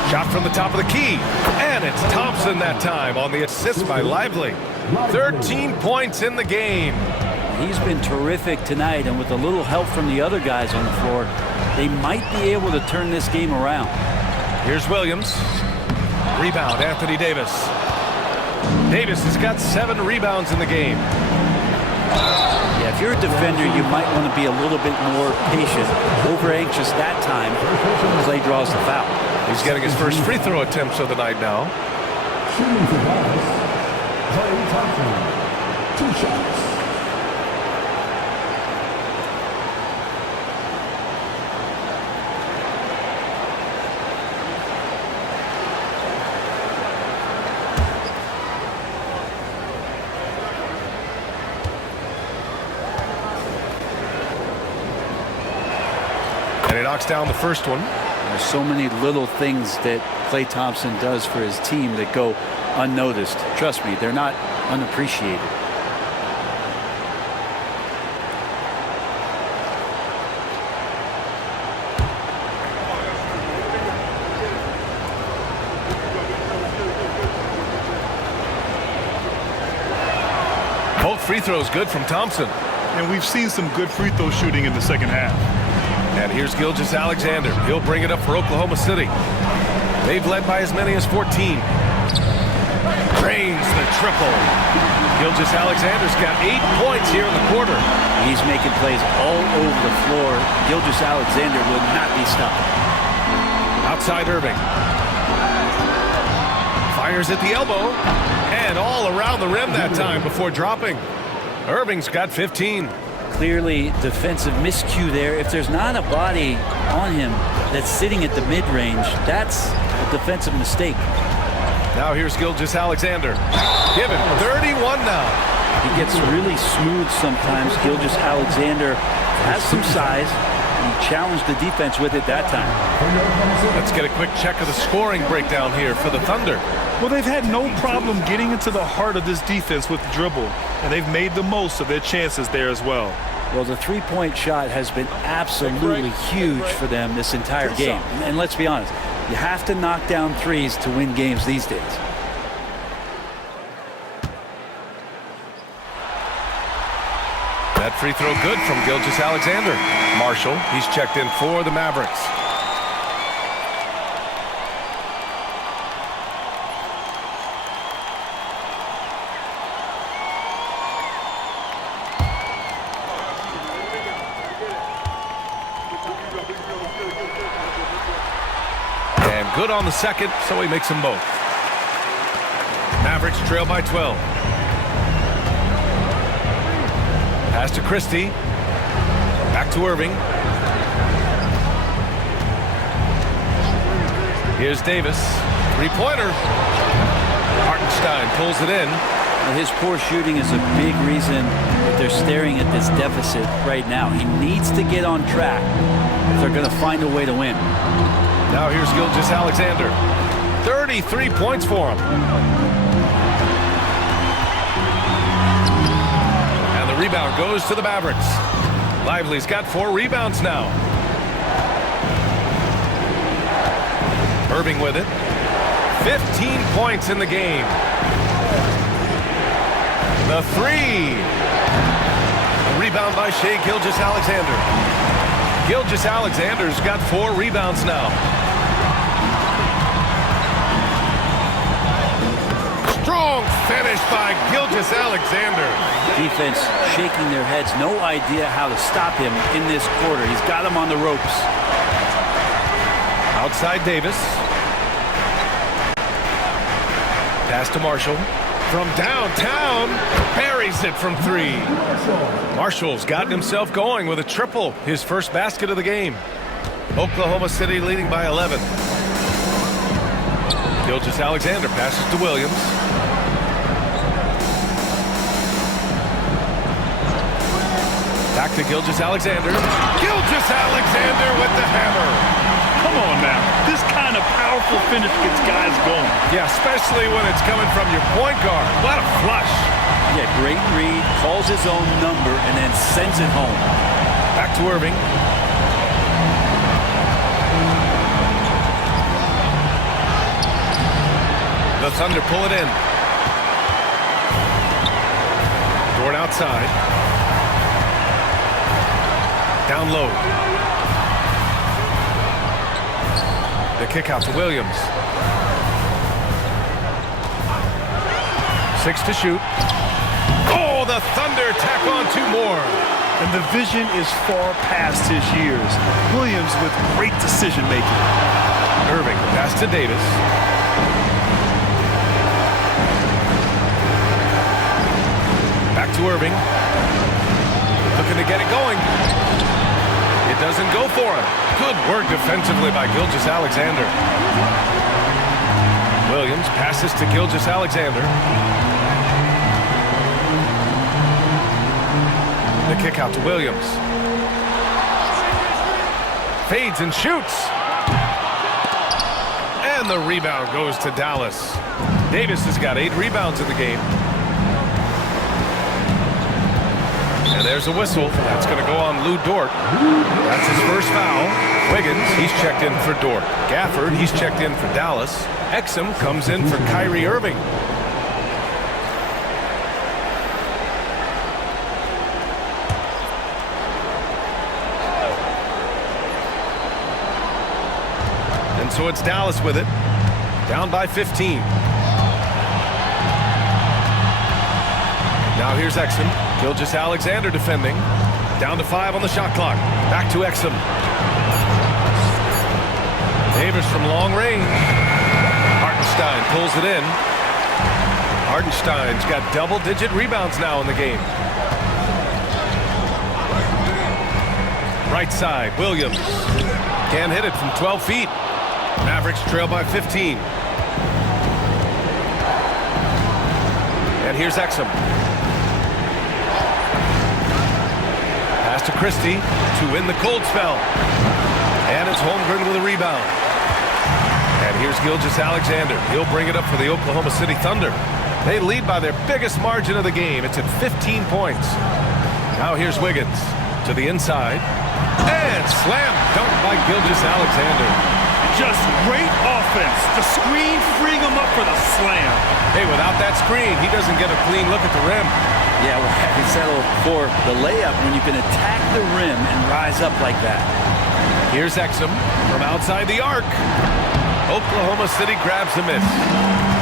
Shot from the top of the key, and it's Thompson that time on the assist by Lively. 13 points in the game. He's been terrific tonight, and with a little help from the other guys on the floor, they might be able to turn this game around. Here's Williams. Rebound, Anthony Davis. Davis has got 7 rebounds in the game. Yeah, if you're a defender, you might want to be a little bit more patient. Over-anxious that time, Clay draws the foul. He's getting his first free throw attempts of the night now. Shooting for Dallas, Klay Thompson. 2 shots. And he knocks down the first one. There's so many little things that Klay Thompson does for his team that go unnoticed. Trust me, they're not unappreciated. Both free throws good from Thompson. And we've seen some good free throw shooting in the second half. And here's Gilgeous-Alexander. He'll bring it up for Oklahoma City. They've led by as many as 14. Drains the triple. Gilgeous-Alexander's got 8 points here in the quarter. He's making plays all over the floor. Gilgeous-Alexander will not be stopped. Outside Irving. Fires at the elbow. And all around the rim that time before dropping. Irving's got 15. Clearly defensive miscue there. If there's not a body on him that's sitting at the mid-range, that's a defensive mistake. Now here's Gilgeous-Alexander. Given 31 now. He gets really smooth sometimes. Gilgeous-Alexander has some size, and he challenged the defense with it that time. Let's get a quick check of the scoring breakdown here for the Thunder. Well, they've had no problem getting into the heart of this defense with the dribble, and they've made the most of their chances there as well. Well, the three-point shot has been absolutely huge for them this entire game. And let's be honest, you have to knock down threes to win games these days. That free throw good from Gilgeous-Alexander. Marshall, he's checked in for the Mavericks. And good on the second, so he makes them both. Mavericks trail by 12. Pass to Christie. Back to Irving. Here's Davis. Three-pointer. Hartenstein pulls it in. Well, his poor shooting is a big reason that they're staring at this deficit right now. He needs to get on track if they're going to find a way to win. Now here's Gilgeous-Alexander. 33 points for him. And the rebound goes to the Mavericks. Lively's got 4 rebounds now. Irving with it. 15 points in the game. The three. A rebound by Shai Gilgeous-Alexander. Gilgeous-Alexander's got 4 rebounds now. Strong finish by Gilgeous-Alexander. Defense shaking their heads. No idea how to stop him in this quarter. He's got him on the ropes. Outside Davis. Pass to Marshall. From downtown, buries it from 3. Marshall's gotten himself going with a triple, his first basket of the game. Oklahoma City leading by 11. Gilgeous-Alexander passes to Williams. Back to Gilgeous-Alexander. Gilgeous-Alexander with the hammer. Come on now. This kind of powerful finish gets guys going. Yeah, especially when it's coming from your point guard. What a flush. Yeah, great read, calls his own number, and then sends it home. Back to Irving. The Thunder pull it in. Dort outside. Down low. The kick out to Williams. 6 to shoot. Oh, the Thunder tack on 2 more. And the vision is far past his years. Williams with great decision making. Irving, pass to Davis. Back to Irving. Looking to get it going. It doesn't go for him. Good work defensively by Gilgeous-Alexander. Williams passes to Gilgeous-Alexander. The kick out to Williams. Fades and shoots. And the rebound goes to Dallas. Davis has got 8 rebounds in the game. And there's a whistle. That's going to go on Lou Dort. That's his first foul. Wiggins, he's checked in for Dort. Gafford, he's checked in for Dallas. Exum comes in for Kyrie Irving. And so it's Dallas with it. Down by 15. Now here's Exum. Gilgeous-Alexander defending. Down to 5 on the shot clock. Back to Exum. Davis from long range. Hartenstein pulls it in. Hartenstein's got double-digit rebounds now in the game. Right side, Williams. Can't hit it from 12 feet. Mavericks trail by 15. And here's Exum. Pass to Christie to win the cold spell. And it's Holmgren with a rebound. And here's Gilgeous-Alexander. He'll bring it up for the Oklahoma City Thunder. They lead by their biggest margin of the game. It's at 15 points. Now here's Wiggins to the inside. And slam dunk by Gilgeous-Alexander. Just great offense. The screen freeing him up for the slam. Hey, without that screen, he doesn't get a clean look at the rim. Yeah, well, he settled for the layup when you can attack the rim and rise up like that. Here's Exum from outside the arc. Oklahoma City grabs the miss.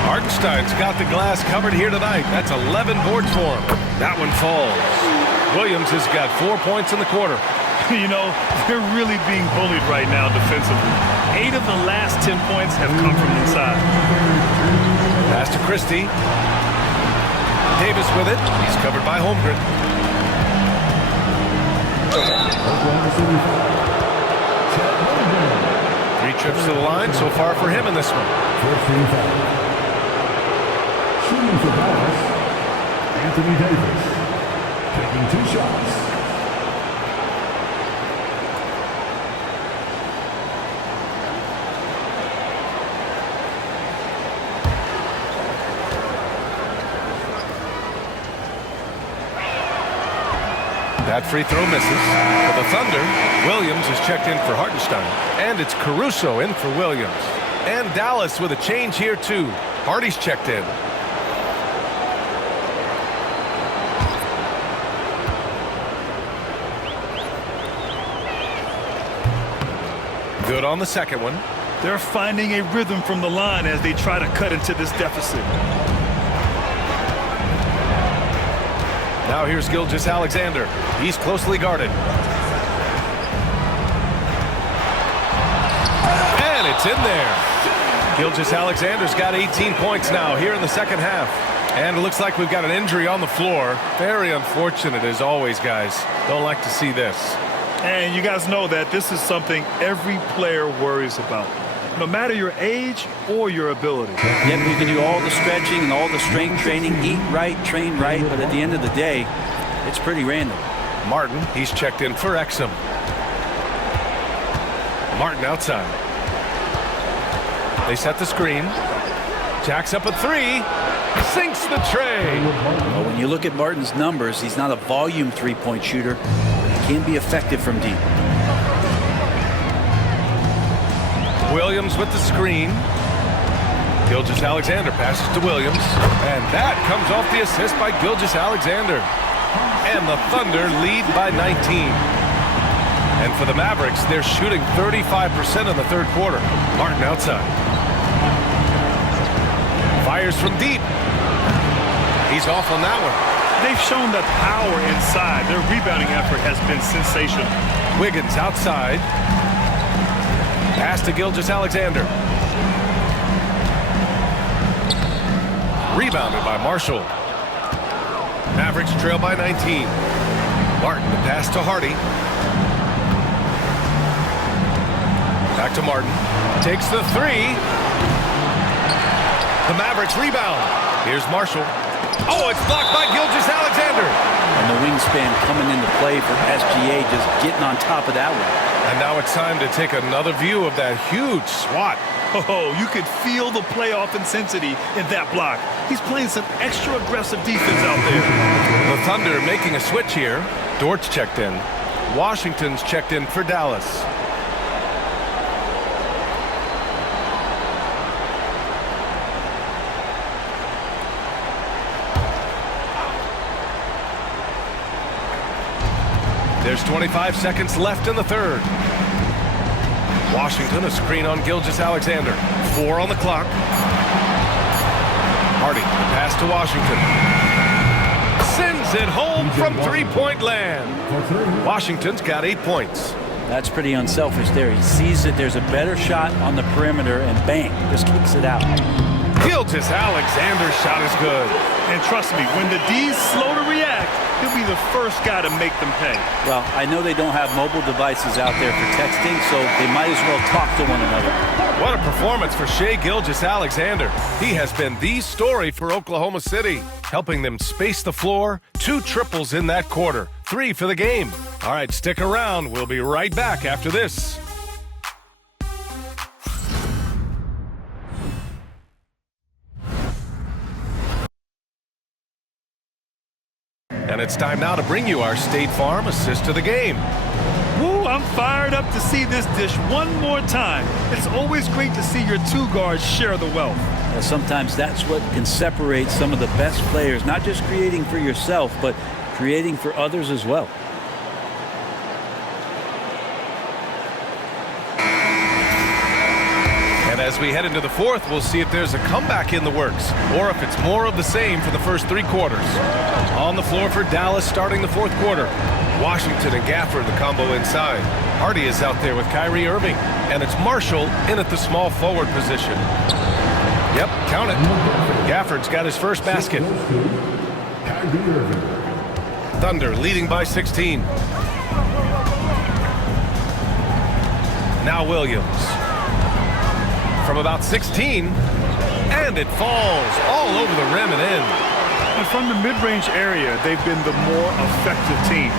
Hartenstein's got the glass covered here tonight. That's 11 boards for him. That one falls. Williams has got 4 points in the quarter. You know, they're really being bullied right now defensively. 8 of the last 10 points have come from inside. Pass to Christie. Davis with it. He's covered by Holmgren. 3 trips to the line so far for him in this one. Shooting for Dallas, Anthony Davis, taking 2 shots. That free throw misses. For the Thunder, Williams is checked in for Hartenstein. And it's Caruso in for Williams. And Dallas with a change here too. Hardy's checked in. Good on the second one. They're finding a rhythm from the line as they try to cut into this deficit. Now here's Gilgeous-Alexander. He's closely guarded. And it's in there. Gilgeous-Alexander's got 18 points now here in the second half. And it looks like we've got an injury on the floor. Very unfortunate as always, guys. Don't like to see this. And you guys know that this is something every player worries about, no matter your age or your ability. Yep, you can do all the stretching and all the strength training, eat right, train right, but at the end of the day, it's pretty random. Martin, he's checked in for Exum. Martin outside. They set the screen. Jacks up a three. Sinks the tray. Well, when you look at Martin's numbers, he's not a volume three-point shooter. He can be effective from deep. Williams with the screen. Gilgeous-Alexander passes to Williams. And that comes off the assist by Gilgeous-Alexander. And the Thunder lead by 19. And for the Mavericks, they're shooting 35% in the third quarter. Martin outside. Fires from deep. He's off on that one. They've shown the power inside. Their rebounding effort has been sensational. Wiggins outside. Pass to Gilgeous-Alexander. Rebounded by Marshall. Mavericks trail by 19. Martin, the pass to Hardy. Back to Martin. Takes the three. The Mavericks rebound. Here's Marshall. Oh, it's blocked by Gilgeous-Alexander. And the wingspan coming into play for SGA, just getting on top of that one. And now it's time to take another view of that huge swat. Oh, you could feel the playoff intensity in that block. He's playing some extra aggressive defense out there. The Thunder making a switch here. Dort's checked in. Washington's checked in for Dallas. There's 25 seconds left in the third. Washington, a screen on Gilgeous-Alexander. 4 on the clock. Hardy, the pass to Washington. Sends it home from three-point land. Washington's got 8 points. That's pretty unselfish there. He sees that there's a better shot on the perimeter and bang, just kicks it out. Gilgeous-Alexander's shot is good. And trust me, when the D's slow to react, he'll be the first guy to make them pay. Well, I know they don't have mobile devices out there for texting, so they might as well talk to one another. What a performance for Shai Gilgeous-Alexander. He has been the story for Oklahoma City, helping them space the floor. 2 triples in that quarter, 3 for the game. All right, stick around. We'll be right back after this. And it's time now to bring you our State Farm assist of the game. Woo, I'm fired up to see this dish one more time. It's always great to see your 2 guards share the wealth. Sometimes that's what can separate some of the best players, not just creating for yourself, but creating for others as well. And as we head into the fourth, we'll see if there's a comeback in the works or if it's more of the same for the first 3 quarters. On the floor for Dallas starting the fourth quarter. Washington and Gafford, the combo inside. Hardy is out there with Kyrie Irving. And it's Marshall in at the small forward position. Yep, count it. Gafford's got his first basket. Thunder leading by 16. Now Williams. From about 16, and it falls all over the rim and in. And from the mid-range area, they've been the more effective team.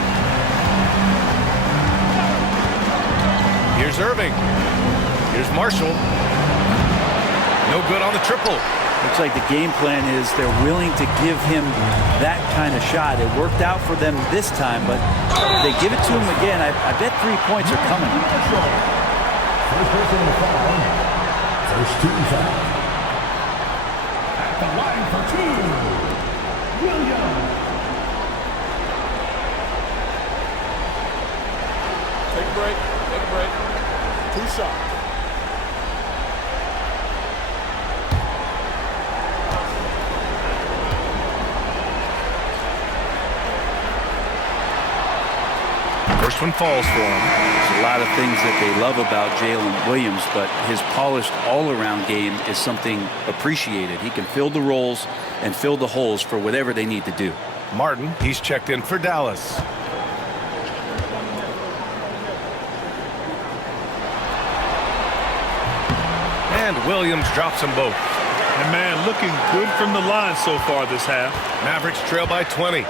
Here's Irving. Here's Marshall. No good on the triple. Looks like the game plan is they're willing to give him that kind of shot. It worked out for them this time, but if they give it to him again, I bet 3 points are coming. First person in the foul. First team foul. At the line for 2, Williams. Take a break. Take a break. 2 shots. First one falls for him. There's a lot of things that they love about Jalen Williams, but his polished all-around game is something appreciated. He can fill the roles and fill the holes for whatever they need to do. Martin, he's checked in for Dallas. And Williams drops them both. And man, looking good from the line so far this half. Mavericks trail by 20.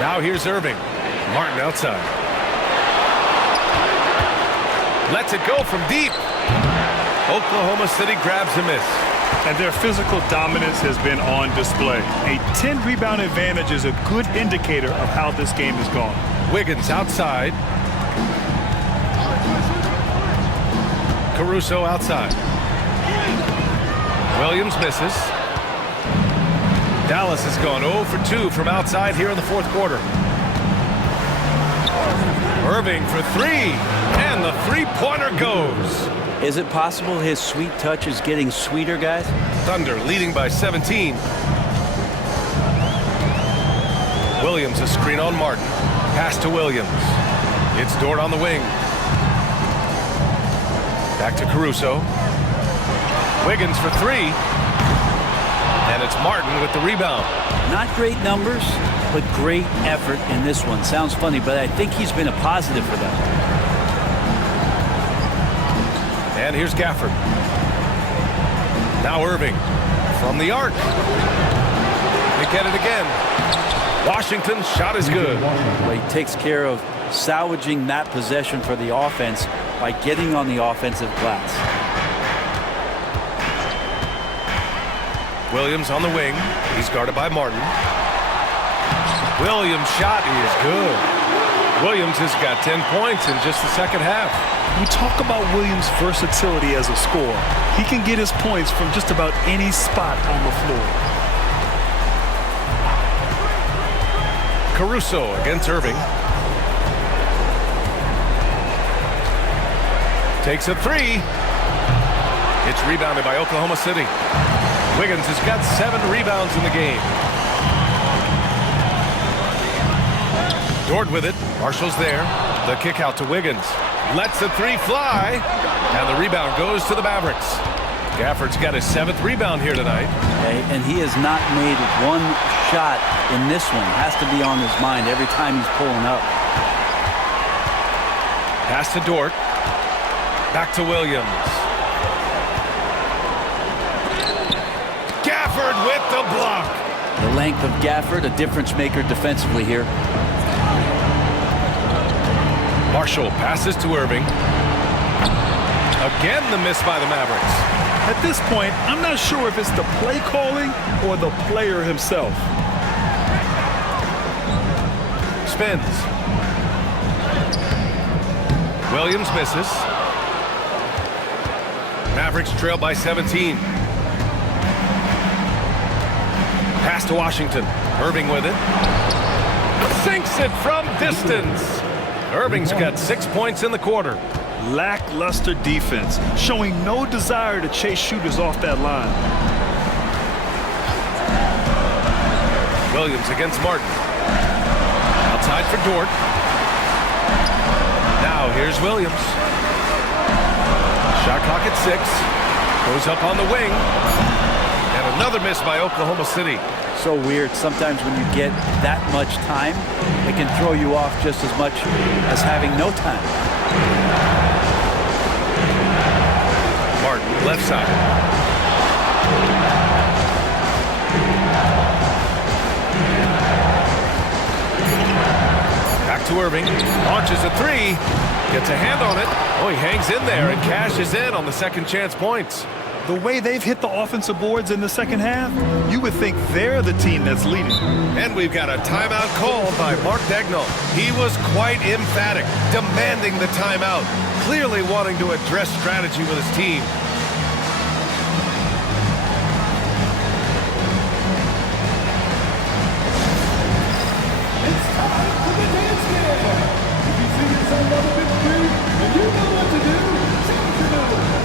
Now here's Irving. Martin outside. Lets it go from deep. Oklahoma City grabs a miss. And their physical dominance has been on display. A 10-rebound advantage is a good indicator of how this game has gone. Wiggins outside. Caruso outside. Williams misses. Dallas has gone 0 for 2 from outside here in the fourth quarter. Irving for three, and the three-pointer goes. Is it possible his sweet touch is getting sweeter, guys? Thunder leading by 17. Williams a screen on Martin. Pass to Williams. It's Dort on the wing. Back to Caruso. Wiggins for three. And it's Martin with the rebound. Not great numbers, but great effort in this one. Sounds funny, but I think he's been a positive for them. And here's Gafford. Now Irving from the arc. They get it again. Washington's shot is good. Well, he takes care of salvaging that possession for the offense by getting on the offensive glass. Williams on the wing. He's guarded by Martin. Williams' shot is good. Williams has got 10 points in just the second half. We talk about Williams' versatility as a scorer. He can get his points from just about any spot on the floor. Caruso against Irving. Takes a three. It's rebounded by Oklahoma City. Wiggins has got 7 rebounds in the game. Dort with it. Marshall's there. The kick out to Wiggins. Lets the three fly. And the rebound goes to the Mavericks. Gafford's got his 7th rebound here tonight. Okay, and he has not made one shot in this one. Has to be on his mind every time he's pulling up. Pass to Dort. Back to Williams. Gafford with the block. The length of Gafford, a difference maker defensively here. Marshall passes to Irving. Again, the miss by the Mavericks. At this point, I'm not sure if it's the play calling or the player himself. Spins. Williams misses. Mavericks trail by 17. Pass to Washington. Irving with it. Sinks it from distance. Irving's got 6 points in the quarter. Lackluster defense, showing no desire to chase shooters off that line. Williams against Martin. Outside for Dort. Now here's Williams. Shot clock at 6. Goes up on the wing. And another miss by Oklahoma City. So weird. Sometimes when you get that much time, it can throw you off just as much as having no time. Martin, left side. Back to Irving. Launches a three. Gets a hand on it. Oh, he hangs in there and cashes in on the second chance points. The way they've hit the offensive boards in the second half, you would think they're the team that's leading. And we've got a timeout called by Mark Daigneault. He was quite emphatic, demanding the timeout, clearly wanting to address strategy with his team. It's time for the dance game. If you see yourself on the big screen, then you know what to do. Change your move.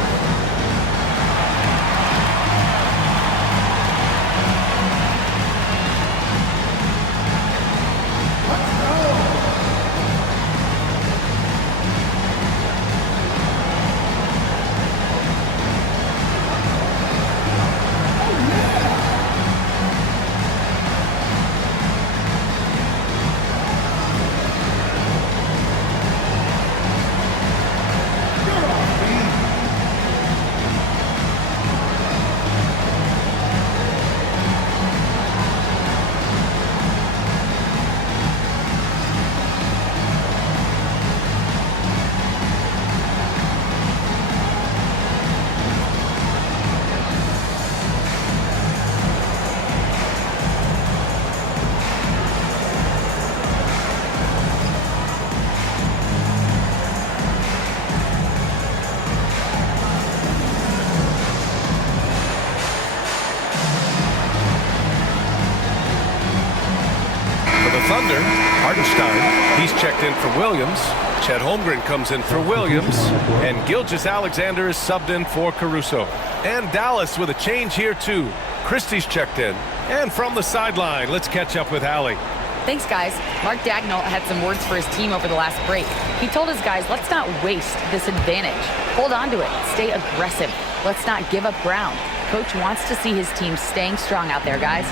Thunder, Hartenstein, he's checked in for Williams. Chet Holmgren comes in for Williams. And Gilgeous-Alexander is subbed in for Caruso. And Dallas with a change here too. Christie's checked in. And from the sideline, let's catch up with Allie. Thanks, guys. Mark Dagnall had some words for his team over the last break. He told his guys, let's not waste this advantage. Hold on to it. Stay aggressive. Let's not give up ground. Coach wants to see his team staying strong out there, guys.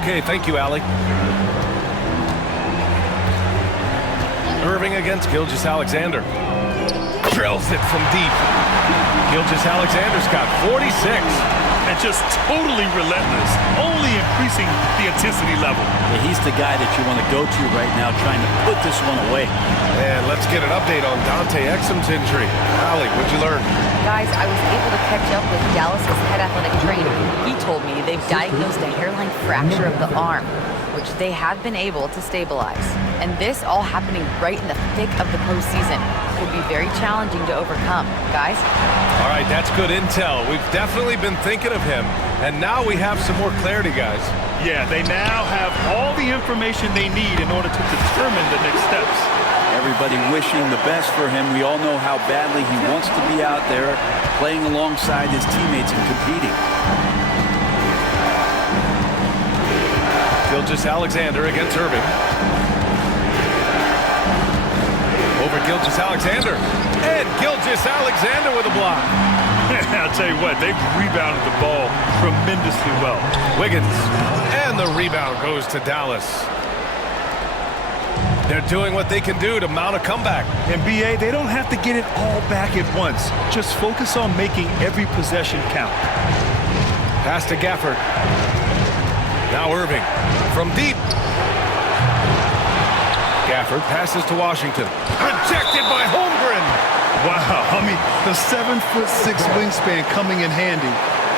Okay, thank you, Allie. Irving against Gilgeous-Alexander. Drills it from deep. Gilgeous-Alexander's got 46. And just totally relentless, only increasing the intensity level. Yeah, he's the guy that you want to go to right now, trying to put this one away. And let's get an update on Dante Exum's injury. Allie, what'd you learn? Guys, I was able to catch up with Dallas's head athletic trainer. He told me they've diagnosed a hairline fracture of the arm, which they have been able to stabilize. And this all happening right in the thick of the postseason will be very challenging to overcome. Guys? All right, that's good intel. We've definitely been thinking of him, and now we have some more clarity, guys. Yeah, they now have all the information they need in order to determine the next steps. Everybody wishing the best for him. We all know how badly he wants to be out there playing alongside his teammates and competing. Gilgeous-Alexander against Irving. Over Gilgeous-Alexander. And Gilgeous-Alexander with a block. I'll tell you what, they've rebounded the ball tremendously well. Wiggins. And the rebound goes to Dallas. They're doing what they can do to mount a comeback. And BA, they don't have to get it all back at once. Just focus on making every possession count. Pass to Gafford. Now Irving from deep. Gafford passes to Washington. Rejected by Holmgren. Wow, I mean, the 7'6" wingspan coming in handy.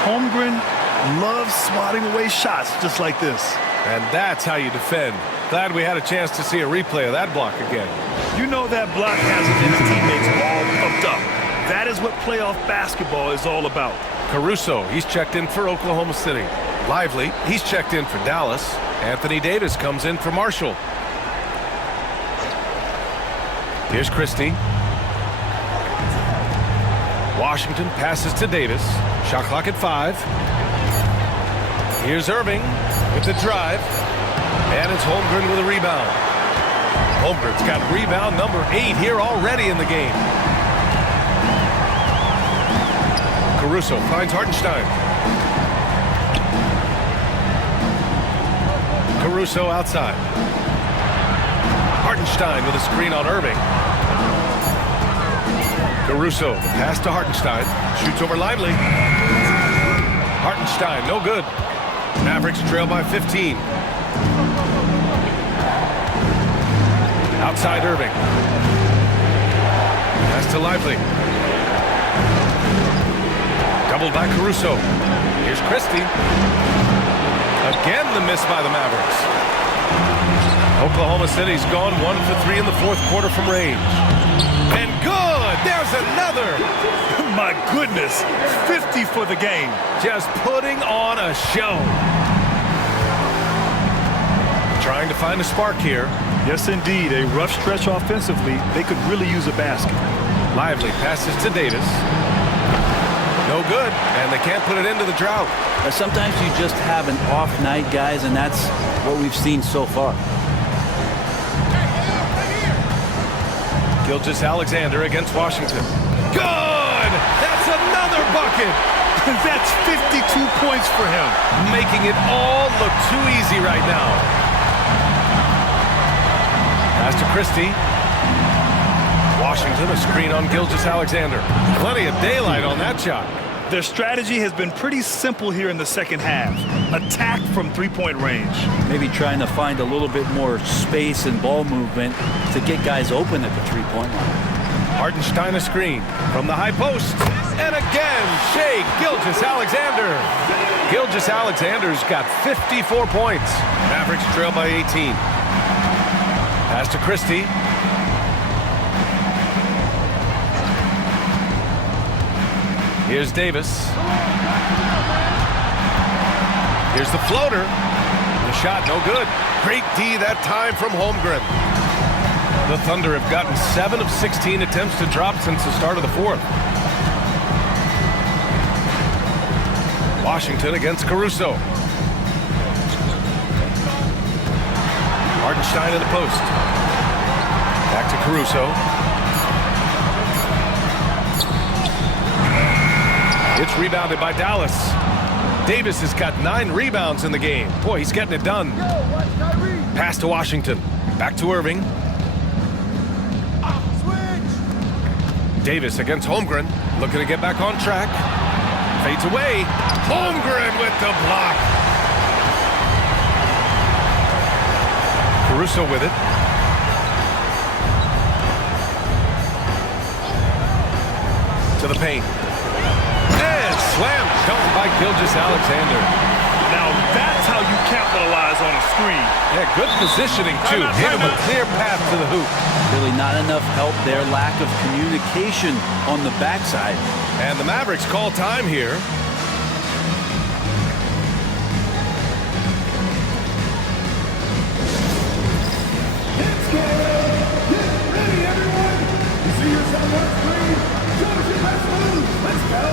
Holmgren loves swatting away shots just like this. And that's how you defend. Glad we had a chance to see a replay of that block again. You know that block has his teammates all pumped up. That is what playoff basketball is all about. Caruso, he's checked in for Oklahoma City. Lively, he's checked in for Dallas. Anthony Davis comes in for Marshall. Here's Christie. Washington passes to Davis. Shot clock at 5. Here's Irving with the drive. And it's Holmgren with a rebound. Holmgren's got rebound number 8 here already in the game. Caruso finds Hartenstein. Caruso outside. Hartenstein with a screen on Irving. Caruso, the pass to Hartenstein. Shoots over Lively. Hartenstein, no good. Mavericks trail by 15. Outside Irving. Pass to Lively. Doubled by Caruso. Here's Christie. Again the miss by the Mavericks. Oklahoma City's gone 1 for 3 in the fourth quarter from range. And good! There's another! My goodness, 50 for the game. Just putting on a show. Trying to find a spark here. Yes, indeed. A rough stretch offensively. They could really use a basket. Lively passes to Davis. No good, and they can't put it into the drought. Sometimes you just have an off night, guys, and that's what we've seen so far. Gilgeous-Alexander against Washington. Good! That's another bucket! That's 52 points for him. Making it all look too easy right now. Pass to Christie. Washington, a screen on Gilgeous-Alexander. Plenty of daylight on that shot. Their strategy has been pretty simple here in the second half. Attack from three-point range. Maybe trying to find a little bit more space and ball movement to get guys open at the three-point line. Hartenstein a screen from the high post. And again, Shai Gilgeous-Alexander. Gilgeous-Alexander's got 54 points. Mavericks trail by 18. Pass to Christie. Here's Davis. Here's the floater. The shot no good. Great D that time from Holmgren. The Thunder have gotten 7 of 16 attempts to drop since the start of the fourth. Washington against Caruso. Hartenstein in the post. Back to Caruso. It's rebounded by Dallas. Davis has got 9 rebounds in the game. Boy, he's getting it done. Pass to Washington. Back to Irving. Davis against Holmgren. Looking to get back on track. Fades away. Holmgren with the block. Caruso with it. To the paint. And slam dunk by Gilgeous-Alexander. Now that's how you capitalize on a screen. Yeah, good positioning too. Gave him a clear path to the hoop. Really not enough help there. Lack of communication on the backside. And the Mavericks call time here. Let's go! Get ready, everyone! You see yourself on screen? Show us your best moves! Let's go!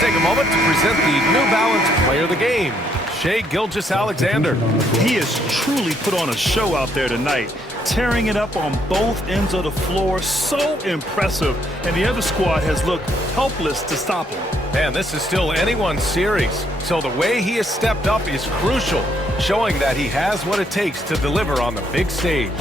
Take a moment to present the New Balance Player of the Game, Shai Gilgeous-Alexander. He has truly put on a show out there tonight, tearing it up on both ends of the floor. So impressive, and the other squad has looked helpless to stop him. And this is still anyone's series, so the way he has stepped up is crucial, showing that he has what it takes to deliver on the big stage.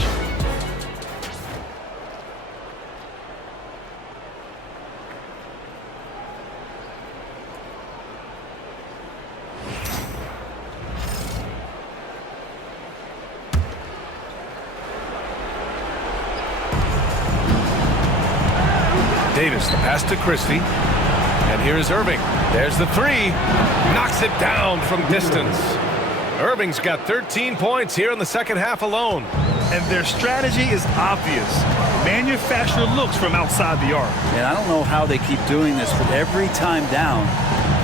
Davis, the pass to Christie. And here's Irving. There's the three. Knocks it down from distance. Irving's got 13 points here in the second half alone. And their strategy is obvious. Manufacture looks from outside the arc. And I don't know how they keep doing this, but every time down,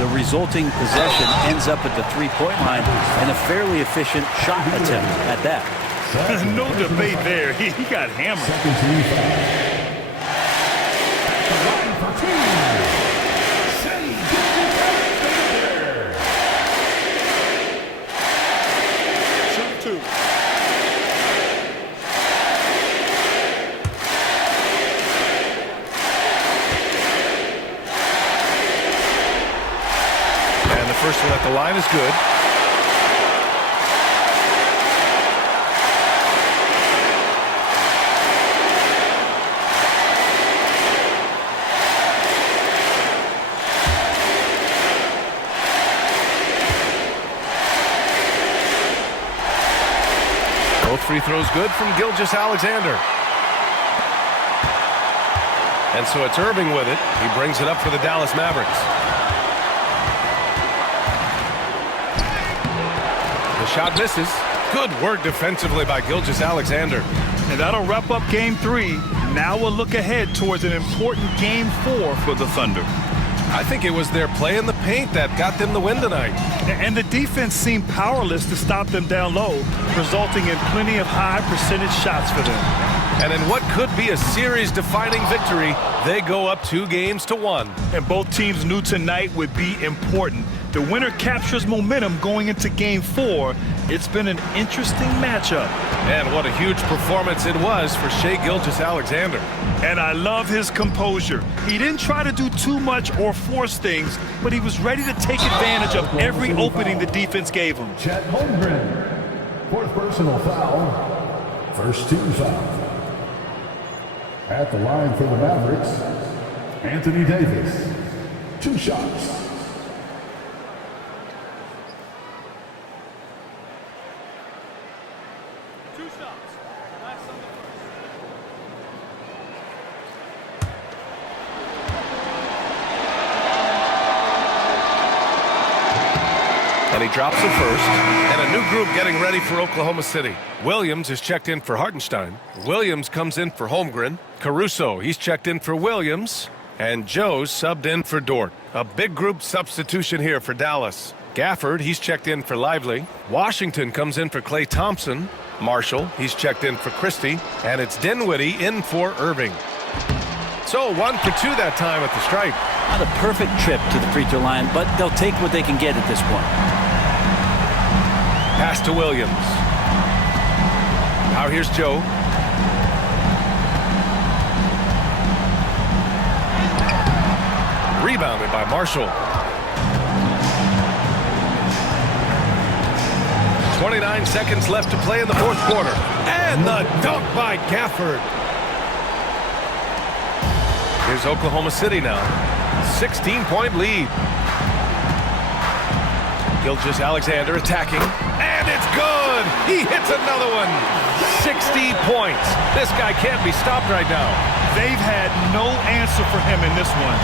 the resulting possession ends up at the three-point line and a fairly efficient shot attempt at that. No debate there. He got hammered. First one at the line is good. Both free throws good from Gilgeous-Alexander. And so it's Irving with it. He brings it up for the Dallas Mavericks. The shot misses. Good work defensively by Gilgeous-Alexander. And that'll wrap up Game 3. Now we'll look ahead towards an important Game 4 for the Thunder. I think it was their play in the paint that got them the win tonight. And the defense seemed powerless to stop them down low, resulting in plenty of high percentage shots for them. And in what could be a series-defining victory, they go up 2-1. And both teams knew tonight would be important. The winner captures momentum going into Game 4. It's been an interesting matchup. And what a huge performance it was for Shai Gilgeous-Alexander. And I love his composure. He didn't try to do too much or force things, but he was ready to take advantage of every opening the defense gave him. Chet Holmgren, fourth personal foul, first team foul. At the line for the Mavericks, Anthony Davis, 2 shots. And he drops the first. And a new group getting ready for Oklahoma City. Williams is checked in for Hartenstein. Williams comes in for Holmgren. Caruso, he's checked in for Williams. And Joe's subbed in for Dort. A big group substitution here for Dallas. Gafford, he's checked in for Lively. Washington comes in for Klay Thompson. Marshall, he's checked in for Christie. And it's Dinwiddie in for Irving. So 1 for 2 that time at the stripe. Not a perfect trip to the free throw line, but they'll take what they can get at this point. Pass to Williams. Now here's Joe. Rebounded by Marshall. 29 seconds left to play in the fourth quarter. And the dunk by Gafford. Here's Oklahoma City now. 16-point lead. Gilgeous-Alexander attacking. And it's good! He hits another one! 60 points. This guy can't be stopped right now. They've had no answer for him in this one.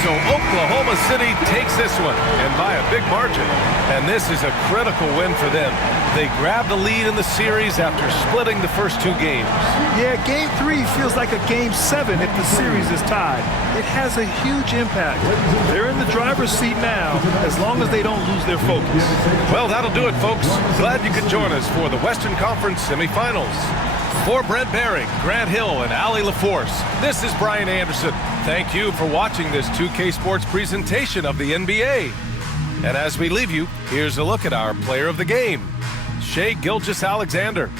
So Oklahoma City takes this one, and by a big margin. And this is a critical win for them. They grab the lead in the series after splitting the first 2 games. Yeah, Game 3 feels like a Game 7 if the series is tied. It has a huge impact. They're in the driver's seat now, as long as they don't lose their focus. Well, that'll do it, folks. Glad you could join us for the Western Conference Semifinals. For Brent Behring, Grant Hill, and Allie LaForce, this is Brian Anderson. Thank you for watching this 2K Sports presentation of the NBA. And as we leave you, here's a look at our player of the game, Shai Gilgeous-Alexander.